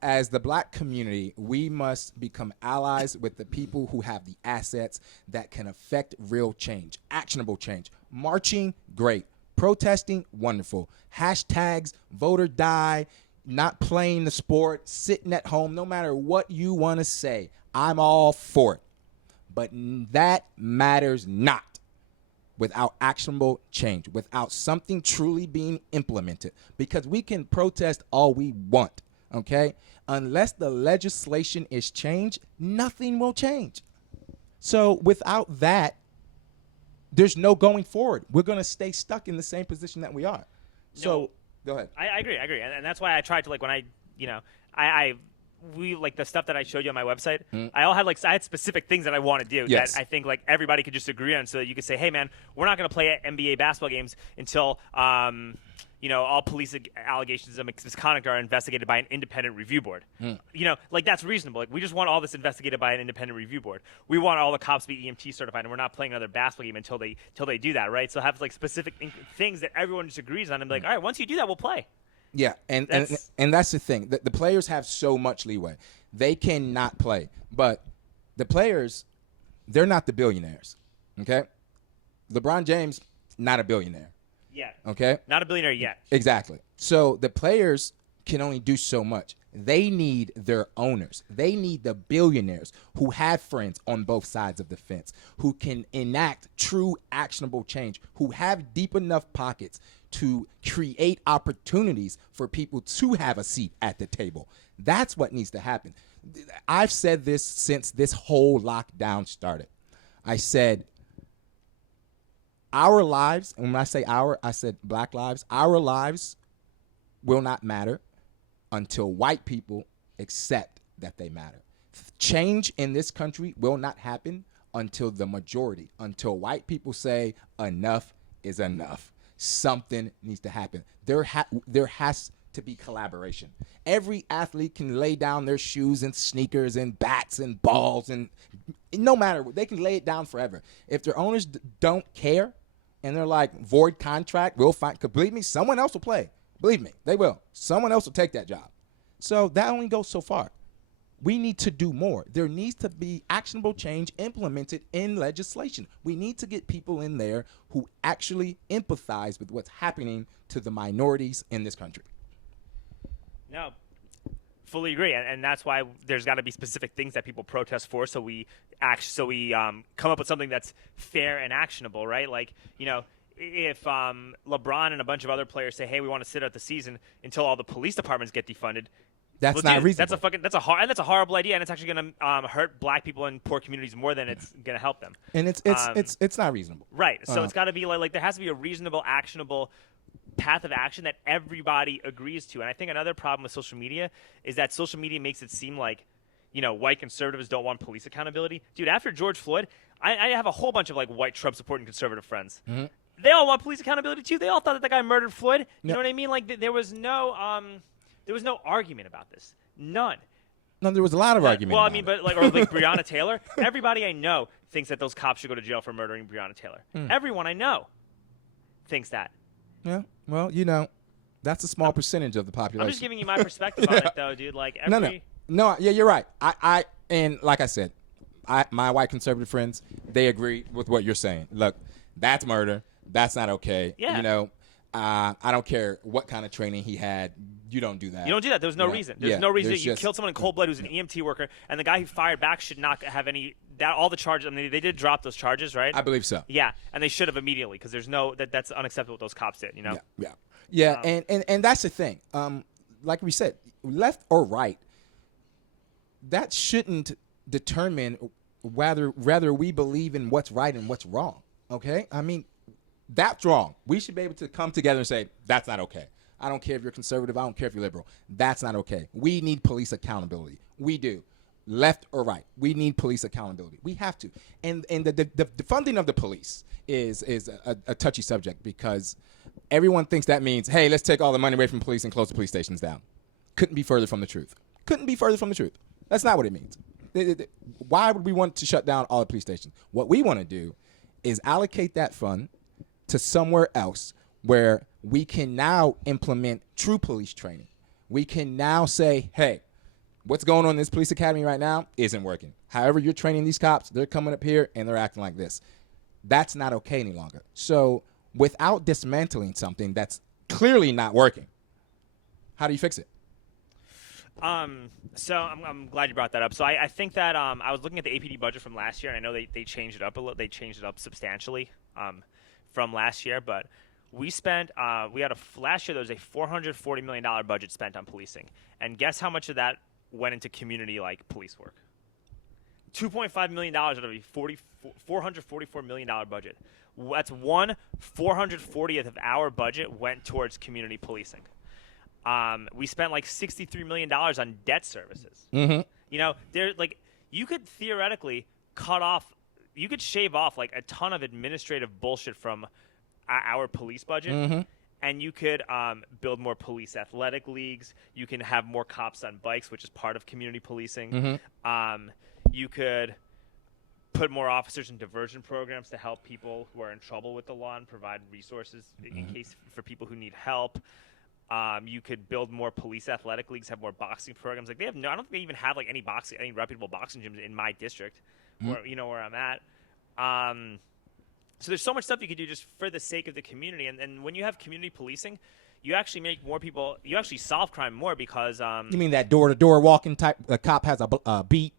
As the black community, we must become allies with the people who have the assets that can affect real change, actionable change. Marching, great. Protesting, wonderful. Hashtags, vote or die, not playing the sport, sitting at home, no matter what you want to say, I'm all for it. But that matters not without actionable change, without something truly being implemented. Because we can protest all we want, okay? Unless the legislation is changed, nothing will change. So without that, there's no going forward. We're going to stay stuck in the same position that we are. So, go ahead. I agree. And that's why I tried to, like, when we like the stuff that I showed you on my website, I had specific things that I want to do that I think like everybody could just agree on, so that you could say, hey man, we're not going to play NBA basketball games until all police allegations of misconduct are investigated by an independent review board. Like that's reasonable. Like we just want all this investigated by an independent review board. We want all the cops to be EMT certified, and we're not playing another basketball game until they do that, right? So have like specific things that everyone just agrees on, and be like, all right, once you do that, we'll play. Yeah, and that's the thing. The players have so much leeway. They cannot play. But the players, they're not the billionaires, okay? LeBron James, not a billionaire. Yeah. Okay? Not a billionaire yet. Exactly. So the players can only do so much. They need their owners. They need the billionaires who have friends on both sides of the fence, who can enact true actionable change, who have deep enough pockets to create opportunities for people to have a seat at the table. That's what needs to happen. I've said this since this whole lockdown started. I said, our lives, and when I say our, I said black lives, our lives will not matter until white people accept that they matter. Change in this country will not happen until the majority, until white people say enough is enough. Something needs to happen. There has to be collaboration. Every athlete can lay down their shoes and sneakers and bats and balls, and no matter what, they can lay it down forever. If their owners don't care and they're like, void contract, we'll find, believe me, someone else will play. Believe me, they will. Someone else will take that job. So that only goes so far. We need to do more. There needs to be actionable change implemented in legislation. We need to get people in there who actually empathize with what's happening to the minorities in this country. No, fully agree, and that's why there's got to be specific things that people protest for, so we come up with something that's fair and actionable, right? Like, if LeBron and a bunch of other players say, "Hey, we want to sit out the season until all the police departments get defunded," That's not reasonable. That's a horrible idea, and it's actually going to hurt black people in poor communities more than it's going to help them. And it's not reasonable. Right. So it's got to be like there has to be a reasonable, actionable path of action that everybody agrees to. And I think another problem with social media is that social media makes it seem like, white conservatives don't want police accountability. Dude, after George Floyd, I have a whole bunch of like white Trump supporting conservative friends. Mm-hmm. They all want police accountability too. They all thought that the guy murdered Floyd. You know what I mean? Like there was no argument about this. None. No, there was a lot of argument. Well, I mean, but like Breonna Taylor. Everybody I know thinks that those cops should go to jail for murdering Breonna Taylor. Everyone I know thinks that. Yeah. Well, that's a small percentage of the population. I'm just giving you my perspective on it, though, dude. Like No. Yeah, you're right. And like I said, my white conservative friends, they agree with what you're saying. Look, that's murder. That's not okay. Yeah. I don't care what kind of training he had. You don't do that. You don't do that. There's no Yeah. reason. There's Yeah. no reason There's that you just- killed someone in cold blood who's an EMT worker, and the guy who fired back should not have any. That all the charges. I mean, they did drop those charges, right? I believe so. Yeah, and they should have immediately because there's no that's unacceptable what those cops did. You know. Yeah. And that's the thing. Like we said, left or right, that shouldn't determine whether we believe in what's right and what's wrong. Okay? I mean, that's wrong. We should be able to come together and say, that's not okay. I don't care if you're conservative. I don't care if you're liberal. That's not okay. We need police accountability. We do. Left or right. We need police accountability. We have to. And the funding of the police is a touchy subject because everyone thinks that means, hey, let's take all the money away from police and close the police stations down. Couldn't be further from the truth. Couldn't be further from the truth. That's not what it means. Why would we want to shut down all the police stations? What we want to do is allocate that fund to somewhere else where we can now implement true police training. We can now say, hey, what's going on in this police academy right now isn't working. However you're training these cops, they're coming up here and they're acting like this. That's not okay any longer. So without dismantling something that's clearly not working, how do you fix it? So I'm glad you brought that up. So I think that I was looking at the APD budget from last year, and I know they changed it up a little. They changed it up substantially from last year, but we spent last year there was a $440 million budget spent on policing, and guess how much of that went into community like police work? $2.5 million out of a $444 million budget. That's 1/440th of our budget went towards community policing. We spent like $63 million on debt services. Mm-hmm. You know, you could theoretically you could shave off like a ton of administrative bullshit from our police budget, Mm-hmm. and you could build more police athletic leagues. You can have more cops on bikes, which is part of community policing. Mm-hmm. You could put more officers in diversion programs to help people who are in trouble with the law and provide resources in case for people who need help. You could build more police athletic leagues, have more boxing programs. Like I don't think they even have like any reputable boxing gyms in my district, where I'm at. So there's so much stuff you could do just for the sake of the community. And when you have community policing, you actually make more people. You actually solve crime more because. You mean that door-to-door walking type? The cop has a beat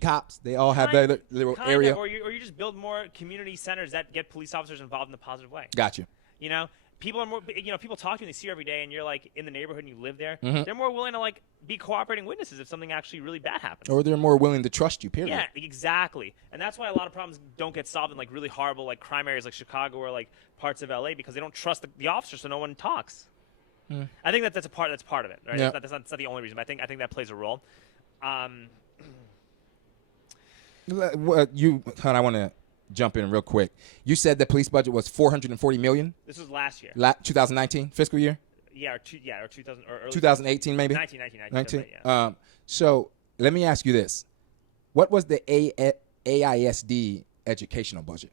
cops. They all have their little area. Or you just build more community centers that get police officers involved in a positive way. Got you. You know. People are more, people talk to you and they see you every day and you're like in the neighborhood and you live there. Mm-hmm. They're more willing to like be cooperating witnesses if something actually really bad happens. Or they're more willing to trust you, period. Yeah, exactly. And that's why a lot of problems don't get solved in like really horrible like crime areas like Chicago or like parts of LA because they don't trust the officers, so no one talks. I think that's part of it, right? Yeah. That's not the only reason, but I think that plays a role. I want to jump in real quick. You said the police budget was $440 million? This was last year. 2019 fiscal year? Yeah, or 2000 or early 2018 maybe? 19. Yeah. So let me ask you this. What was the AISD educational budget?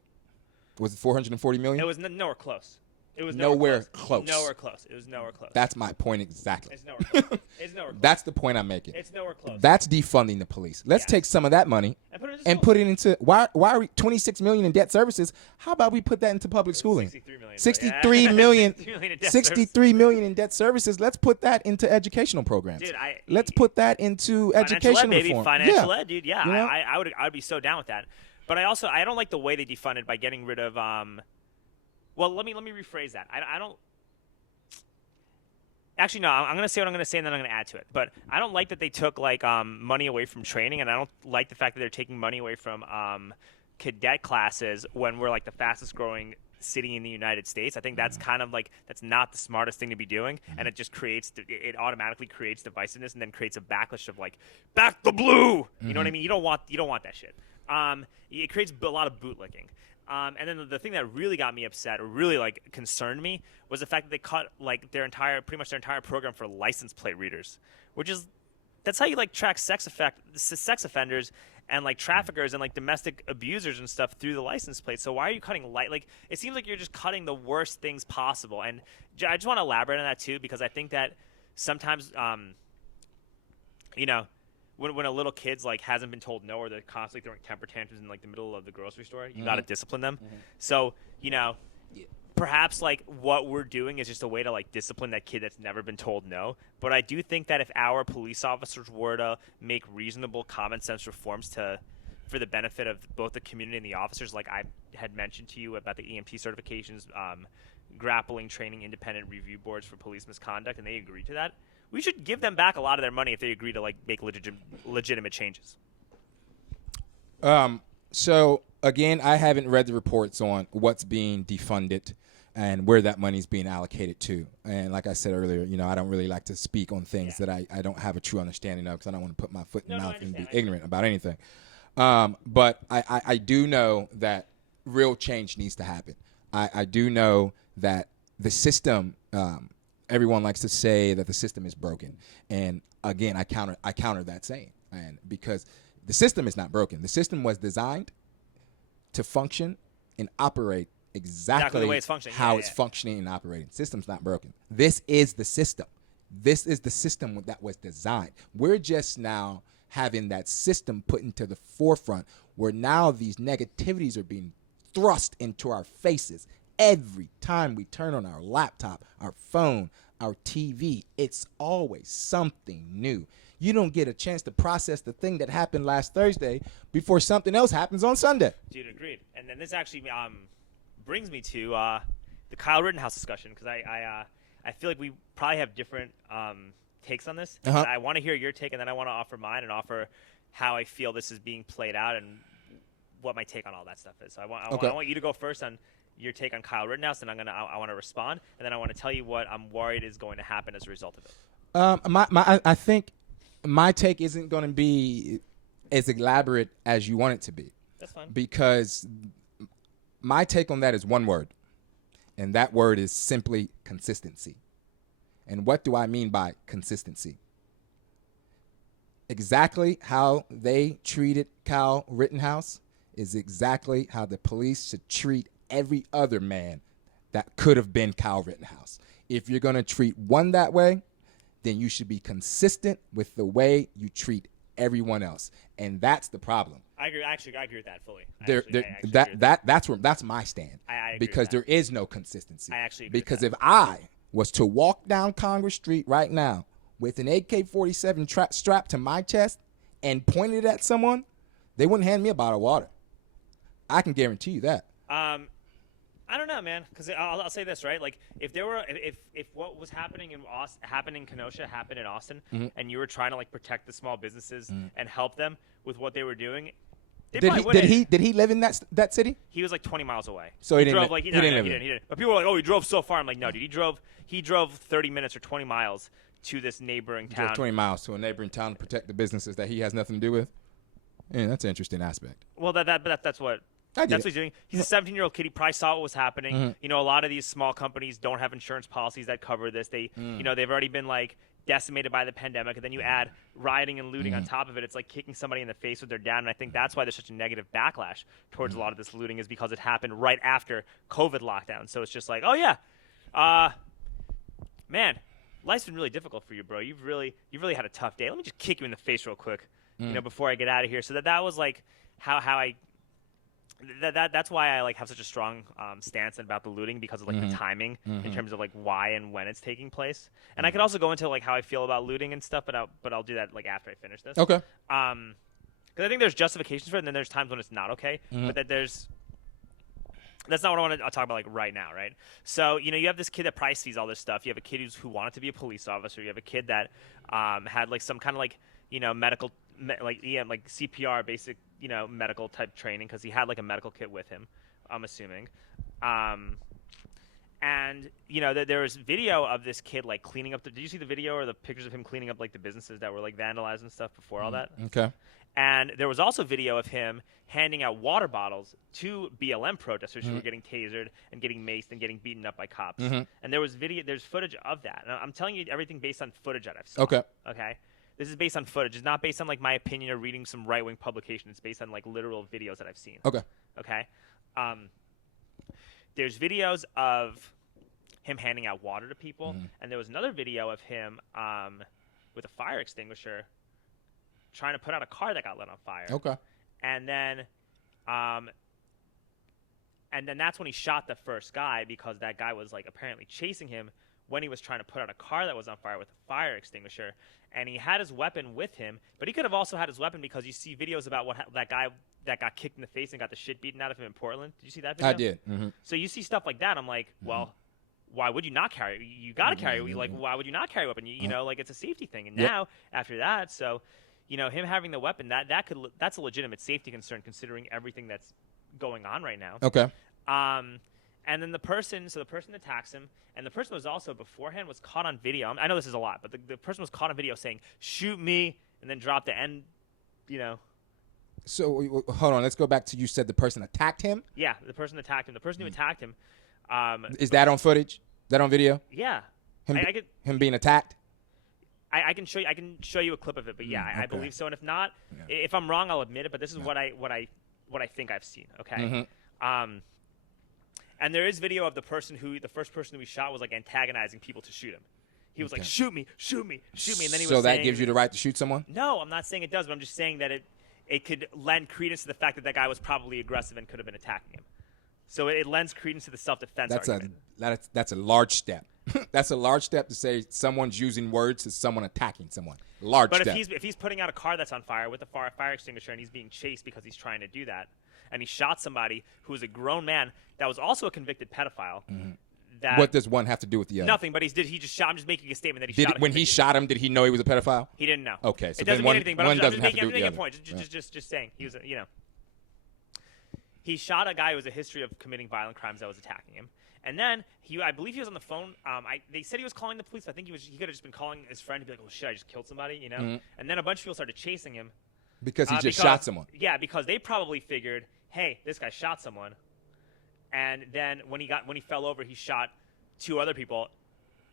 Was it $440 million? It was nowhere close. It was nowhere close. Nowhere close. It was nowhere close. That's my point exactly. It's nowhere close. It's nowhere close. That's the point I'm making. It's nowhere close. That's defunding the police. Let's take some of that money and put it into why are we $26 million in debt services? How about we put that into public schooling? $63 million. $63 million in debt services. Let's put that into educational programs. Dude, let's put that into educational reform. Financial ed, dude. Yeah, you know? I would be so down with that. But I don't like the way they defunded by getting rid of well, let me rephrase that. I don't. Actually, no. I'm going to say what I'm going to say, and then I'm going to add to it. But I don't like that they took like money away from training, and I don't like the fact that they're taking money away from cadet classes when we're like the fastest growing city in the United States. I think that's kind of like that's not the smartest thing to be doing, and it just it automatically creates divisiveness, and then creates a backlash of like back the blue. You know what I mean? You don't want that shit. It creates a lot of bootlicking. And then the thing that really got me upset, or really like concerned me, was the fact that they cut like pretty much their entire program for license plate readers, that's how you like track sex offenders and like traffickers and like domestic abusers and stuff through the license plate. So why are you cutting like it seems like you're just cutting the worst things possible. And I just want to elaborate on that too, because I think that sometimes when a little kid's like hasn't been told no, or they're constantly throwing temper tantrums in like the middle of the grocery store, you got to discipline them. So perhaps like what we're doing is just a way to like discipline that kid that's never been told no. But I do think that if our police officers were to make reasonable common sense reforms for the benefit of both the community and the officers, like I had mentioned to you about the EMT certifications, grappling training, independent review boards for police misconduct, and they agree to that, we should give them back a lot of their money if they agree to like make legitimate changes. So again, I haven't read the reports on what's being defunded and where that money's being allocated to. And like I said earlier, I don't really like to speak on things that I don't have a true understanding of, because I don't want to put my foot in the mouth and be ignorant about anything. But I do know that real change needs to happen. I do know that the system, everyone likes to say that the system is broken. And again, I counter that saying. And because the system is not broken. The system was designed to function and operate exactly the way it's functioning. how it's functioning and operating. The system's not broken. This is the system. This is the system that was designed. We're just now having that system put into the forefront, where now these negativities are being thrust into our faces. Every time we turn on our laptop, our phone, our TV, it's always something new. You don't get a chance to process the thing that happened last Thursday before something else happens on Sunday. Dude, agreed. And then this actually brings me to the Kyle Rittenhouse discussion, because I feel like we probably have different takes on this. Uh-huh. I want to hear your take, and then I want to offer mine and offer how I feel this is being played out and what my take on all that stuff is. So I want you to go first on your take on Kyle Rittenhouse, and I want to respond, and then I want to tell you what I'm worried is going to happen as a result of it. I think my take isn't going to be as elaborate as you want it to be. That's fine. Because my take on that is one word, and that word is simply consistency. And what do I mean by consistency? Exactly how they treated Kyle Rittenhouse is exactly how the police should treat every other man that could have been Kyle Rittenhouse. If you're going to treat one that way, then you should be consistent with the way you treat everyone else. And that's the problem. I agree. Actually, I agree with that fully. That's my stand. I agree because with that. there is no consistency. I actually agree because with if I was to walk down Congress Street right now with an AK-47 strapped to my chest and pointed at someone, they wouldn't hand me a bottle of water. I can guarantee you that. I don't know, man. Because I'll say this, right? Like, if what was happening in Kenosha happened in Austin, Mm-hmm. and you were trying to like protect the small businesses and help them with what they were doing, Did he live in that city? He was like 20 miles away. So he didn't drove li- like he didn't live there. he didn't. But people were like, "Oh, he drove so far." I'm like, "No, dude. He drove 30 minutes or 20 miles to this neighboring town. Drove 20 miles to a neighboring town to protect the businesses that he has nothing to do with. Yeah, that's an interesting aspect. Well, that's what. That's what he's doing. He's a 17-year-old kid. He probably saw what was happening. Mm-hmm. A lot of these small companies don't have insurance policies that cover this. They've already been like decimated by the pandemic, and then you add rioting and looting on top of it. It's like kicking somebody in the face with their dad, and I think that's why there's such a negative backlash towards a lot of this looting, is because it happened right after COVID lockdown. So it's just like, oh yeah, man, life's been really difficult for you, bro. You've really had a tough day. Let me just kick you in the face real quick, before I get out of here. So that was like how I. That's why I like have such a strong stance about the looting, because of like the timing in terms of like why and when it's taking place. And I could also go into like how I feel about looting and stuff, but I'll do that like after I finish this. Okay. Because I think there's justifications for it, and then there's times when it's not okay. But that's not what I want to talk about like right now, right? So you have this kid that probably sees all this stuff. You have a kid who wanted to be a police officer. You have a kid that had like some kind of like medical like CPR, basic medical type training, because he had like a medical kit with him, I'm assuming. And there was video of this kid like cleaning up did you see the video or the pictures of him cleaning up like the businesses that were like vandalized and stuff before all that? Okay. And there was also video of him handing out water bottles to BLM protesters who were getting tasered and getting maced and getting beaten up by cops. And there's footage of that. And I'm telling you everything based on footage that I've seen. Okay. This is based on footage. It's not based on like my opinion or reading some right-wing publication. It's based on like literal videos that I've seen. Okay. There's videos of him handing out water to people, and there was another video of him with a fire extinguisher trying to put out a car that got lit on fire. Okay. And then and then that's when he shot the first guy because that guy was like apparently chasing him when he was trying to put out a car that was on fire with a fire extinguisher, and he had his weapon with him, but he could have also had his weapon because you see videos about that guy that got kicked in the face and got the shit beaten out of him in Portland. Did you see that video? I did. Mm-hmm. So you see stuff like that. I'm like, well, why would you not carry? You got to carry. Like, why would you not carry a weapon? You know, like it's a safety thing. And now after that, so you know, him having the weapon that's a legitimate safety concern considering everything that's going on right now. Okay. And then the person attacks him, and the person was also beforehand was caught on video. I know this is a lot, but the person was caught on video saying, "Shoot me," and then dropped the end, you know. So hold on, let's go back to you said the person attacked him? Yeah, the person attacked him. The person who attacked him. Is that on footage? Is that on video? Yeah. Him being attacked? I can show you a clip of it, but yeah, okay. I believe so. And if not, if I'm wrong, I'll admit it. But this is what I think I've seen. Okay. Mm-hmm. And there is video of the first person who he shot was like antagonizing people to shoot him. He was like, "Shoot me, shoot me, shoot me," and then he was So that saying, gives you the right to shoot someone? No, I'm not saying it does, but I'm just saying that it could lend credence to the fact that guy was probably aggressive and could have been attacking him. So it lends credence to the self-defense argument. That's a large step. That's a large step to say someone's using words to someone attacking someone. Large step. But if he's putting out a car that's on fire with a fire extinguisher and he's being chased because he's trying to do that, and he shot somebody who was a grown man that was also a convicted pedophile. That What does one have to do with the other? Nothing, but he just shot. I'm just making a statement that he shot. When he shot him, did he know he was a pedophile? He didn't know. Okay, so it doesn't then mean anything. But one I'm doesn't just have to do making with a the point. Just saying he was, you know. He shot a guy who has a history of committing violent crimes that was attacking him, and then I believe he was on the phone. They said he was calling the police. I think he could have just been calling his friend to be like, "Oh shit, I just killed somebody," you know. Mm-hmm. And then a bunch of people started chasing him because he just shot someone. Yeah, because they probably figured, "Hey, this guy shot someone," and then when he fell over, he shot 2 other people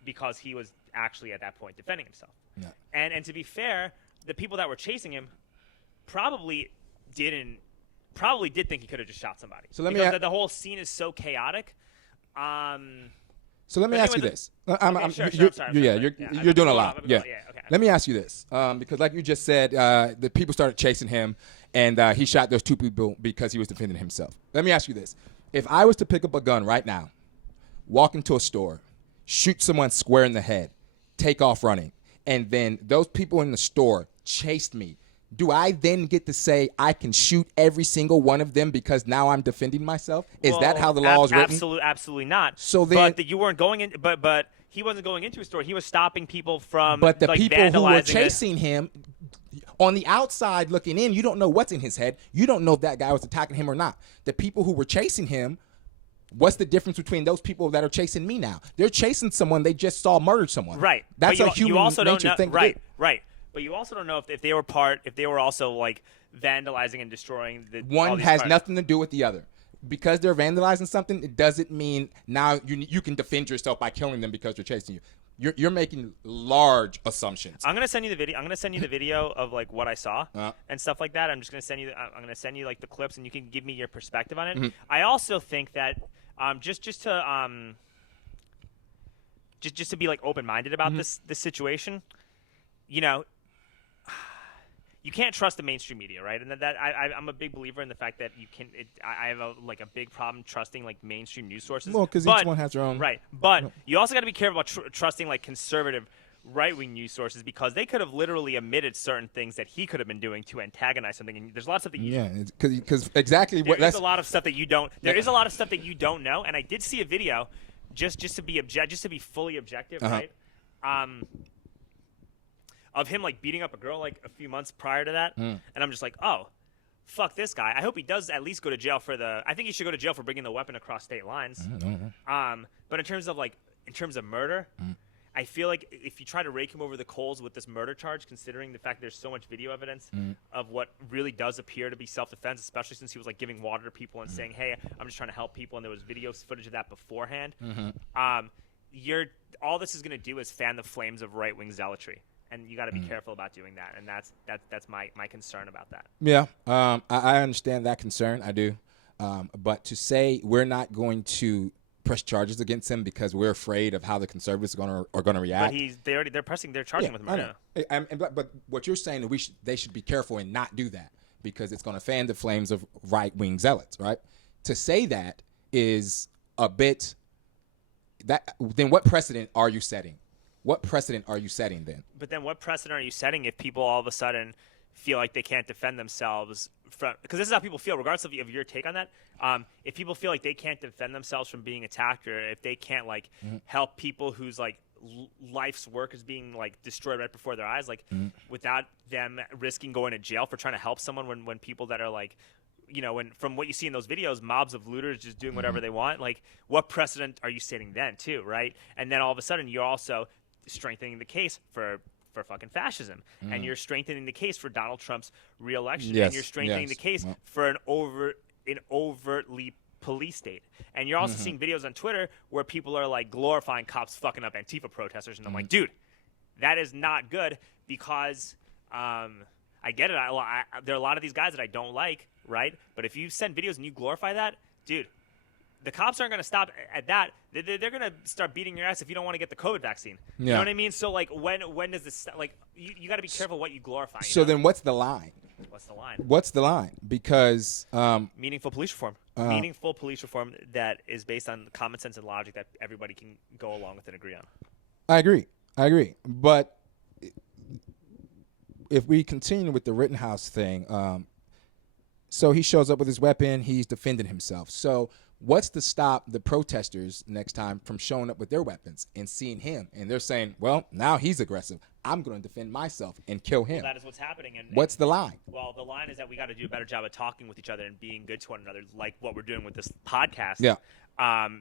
because he was actually at that point defending himself. Yeah. And to be fair, the people that were chasing him probably did think he could have just shot somebody. So let me the whole scene is so chaotic. So let me ask you this. You're doing a lot. Yeah. Okay. Let me ask you this, because like you just said, the people started chasing him, and he shot those 2 people because he was defending himself. Let me ask you this: if I was to pick up a gun right now, walk into a store, shoot someone square in the head, take off running, and then those people in the store chased me, do I then get to say I can shoot every single one of them because now I'm defending myself? Is that how the law is written? Absolutely not. So then, but you weren't going in. But he wasn't going into a store. He was stopping people from. But the people who were vandalizing chasing him, on the outside looking in, you don't know what's in his head. You don't know if that guy was attacking him or not. The people who were chasing him. What's the difference between those people that are chasing me now? They're chasing someone they just saw murder someone. Right. That's a human nature thing to do. Right. But you also don't know if they were also like vandalizing and destroying the. One has nothing to do with the other. Because they're vandalizing something, it doesn't mean now you can defend yourself by killing them because they're chasing you. You're making large assumptions. I'm gonna send you the video. I'm gonna send you the video of like what I saw and stuff like that. I'm gonna send you like the clips, and you can give me your perspective on it. Mm-hmm. I also think that just to be like open-minded about this situation, you know, you can't trust the mainstream media, right? And I'm a big believer in the fact that you can. I have a big problem trusting like mainstream news sources. Well, because each one has their own. Right, but you also got to be careful about trusting like conservative, right-wing news sources because they could have literally omitted certain things that he could have been doing to antagonize something. And there's a lot of stuff that you because exactly what there's a lot of stuff that you don't. There is a lot of stuff that you don't know. And I did see a video just to be fully objective, right? Of him like beating up a girl like a few months prior to that, and I'm just like, oh, fuck this guy. I hope he does at least go to jail I think he should go to jail for bringing the weapon across state lines. But in terms of murder, I feel like if you try to rake him over the coals with this murder charge, considering the fact there's so much video evidence of what really does appear to be self-defense, especially since he was like giving water to people and saying, "Hey, I'm just trying to help people," and there was video footage of that beforehand. All this is going to do is fan the flames of right-wing zealotry. And you got to be careful about doing that, and that's my concern about that. Yeah, I understand that concern. I do, but to say we're not going to press charges against him because we're afraid of how the conservatives are going to react. But they're charging with him right now. But what you're saying is they should be careful and not do that because it's going to fan the flames of right wing zealots, right? To say that is a bit that. Then what precedent are you setting? What precedent are you setting then? But then what precedent are you setting if people all of a sudden feel like they can't defend themselves from, because this is how people feel regardless of your take on that. If people feel like they can't defend themselves from being attacked, or if they can't like help people whose like life's work is being like destroyed right before their eyes, like without them risking going to jail for trying to help someone, when people that are like, you know, when from what you see in those videos, mobs of looters just doing whatever they want, like what precedent are you setting then too, right? And then all of a sudden you're also strengthening the case for fucking fascism, and you're strengthening the case for Donald Trump's reelection, and you're strengthening the case for an overtly police state. And you're also seeing videos on Twitter where people are like glorifying cops fucking up Antifa protesters, and I'm like, dude, that is not good, because I get it. There are a lot of these guys that I don't like, right? But if you send videos and you glorify that, dude, the cops aren't going to stop at that. They're going to start beating your ass if you don't want to get the COVID vaccine. You know what I mean? So, like, when does this, like, you got to be careful what you glorify. So then what's the line? What's the line? What's the line? Because meaningful police reform. Meaningful police reform that is based on common sense and logic that everybody can go along with and agree on. I agree. But if we continue with the Rittenhouse thing, so he shows up with his weapon. He's defending himself. So what's to stop the protesters next time from showing up with their weapons and seeing him? And they're saying, well, now he's aggressive. I'm going to defend myself and kill him. Well, that is what's happening. And what's the line? Well, the line is that we got to do a better job of talking with each other and being good to one another, like what we're doing with this podcast. Yeah.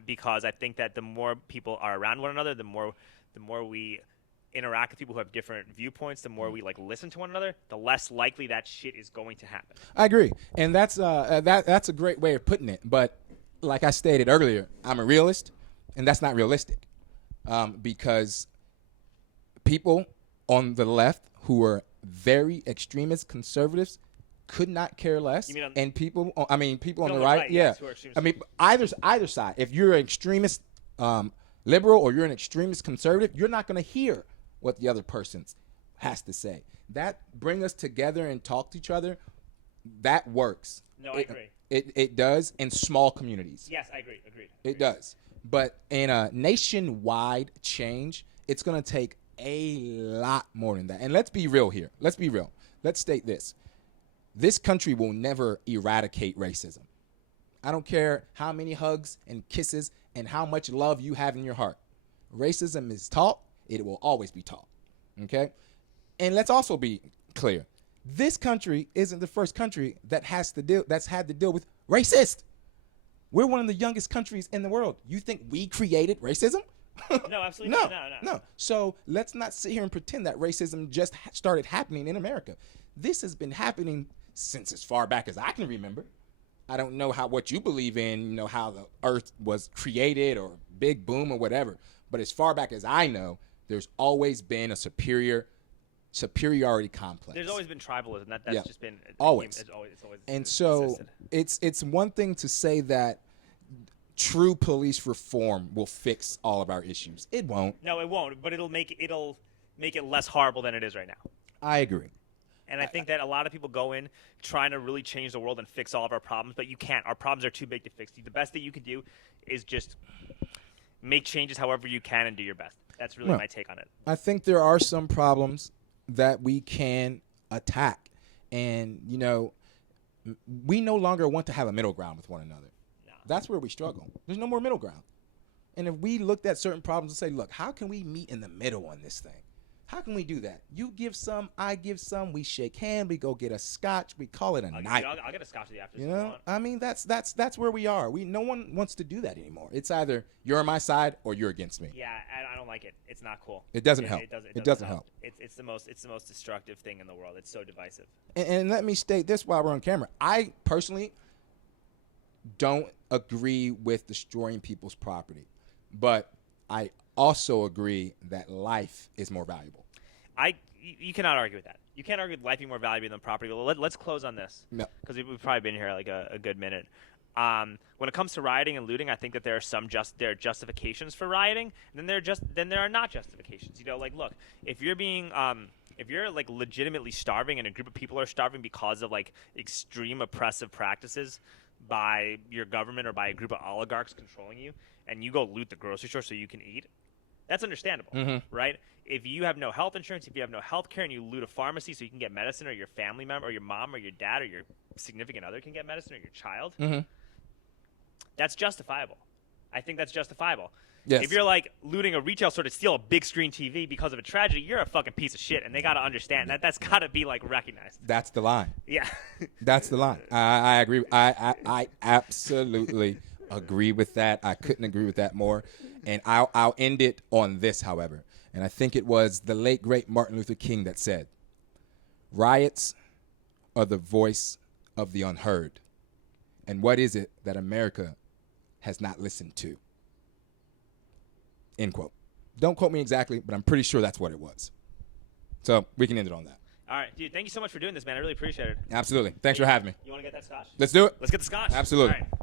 Because I think that the more people are around one another, the more we interact with people who have different viewpoints, the more we like listen to one another, the less likely that shit is going to happen. I agree. And that's a great way of putting it. But like I stated earlier, I'm a realist, and that's not realistic, because people on the left who are very extremist conservatives could not care less, and people on the right, yeah. I mean, either side. If you're an extremist liberal or you're an extremist conservative, you're not going to hear what the other person has to say. That bring us together and talk to each other. That works. No, I agree. It does in small communities. Yes, I agree. Agreed. It does. But in a nationwide change, it's going to take a lot more than that. And let's be real here. Let's be real. Let's state this. This country will never eradicate racism. I don't care how many hugs and kisses and how much love you have in your heart. Racism is taught. It will always be taught. Okay? And let's also be clear. This country isn't the first country that's had to deal with racist. We're one of the youngest countries in the world. You think we created racism? No, absolutely not. No. So let's not sit here and pretend that racism just started happening in America. This has been happening since as far back as I can remember. I don't know what you believe in, how the earth was created or big boom or whatever. But as far back as I know, there's always been a superiority complex. There's always been tribalism. That's just been always. It's always and so existed. it's one thing to say that true police reform will fix all of our issues. It won't. No, it won't. But it'll make it less horrible than it is right now. I agree. And I think that a lot of people go in trying to really change the world and fix all of our problems, but you can't. Our problems are too big to fix. The best that you can do is just make changes however you can and do your best. That's really my take on it. I think there are some problems that we can attack. And, we no longer want to have a middle ground with one another. No. That's where we struggle. There's no more middle ground. And if we looked at certain problems and say, look, how can we meet in the middle on this thing? How can we do that? You give some, I give some, we shake hands, we go get a scotch, we call it a night. I'll get a scotch at the after. I mean, that's where we are. No one wants to do that anymore. It's either you're on my side or you're against me. Yeah, I don't like it. It's not cool. It doesn't help. It doesn't help. It's the most destructive thing in the world. It's so divisive. And let me state this while we're on camera. I personally don't agree with destroying people's property, but I also agree that life is more valuable. You cannot argue with that. You can't argue with life being more valuable than property. Well, let's close on this. No. Because we've probably been here like a good minute. When it comes to rioting and looting, I think that there are justifications for rioting, and then there are not justifications. Look, if you're like legitimately starving and a group of people are starving because of like extreme oppressive practices, by your government or by a group of oligarchs controlling you, and you go loot the grocery store so you can eat, that's understandable, right? If you have no health insurance, if you have no health care, and you loot a pharmacy so you can get medicine, or your family member, or your mom, or your dad, or your significant other can get medicine, or your child, that's justifiable. I think that's justifiable. Yes. If you're like looting a retail store to steal a big screen TV because of a tragedy, you're a fucking piece of shit, and they got to understand that. That's got to be like recognized. That's the line. Yeah. That's the line. I agree. I absolutely agree with that. I couldn't agree with that more. And I'll end it on this, however. And I think it was the late, great Martin Luther King that said, riots are the voice of the unheard. And what is it that America has not listened to? End quote. Don't quote me exactly, but I'm pretty sure that's what it was. So we can end it on that. All right, dude, thank you so much for doing this, man. I really appreciate it. Absolutely. Thanks for having me. You want to get that scotch? Let's do it. Let's get the scotch. Absolutely. All right.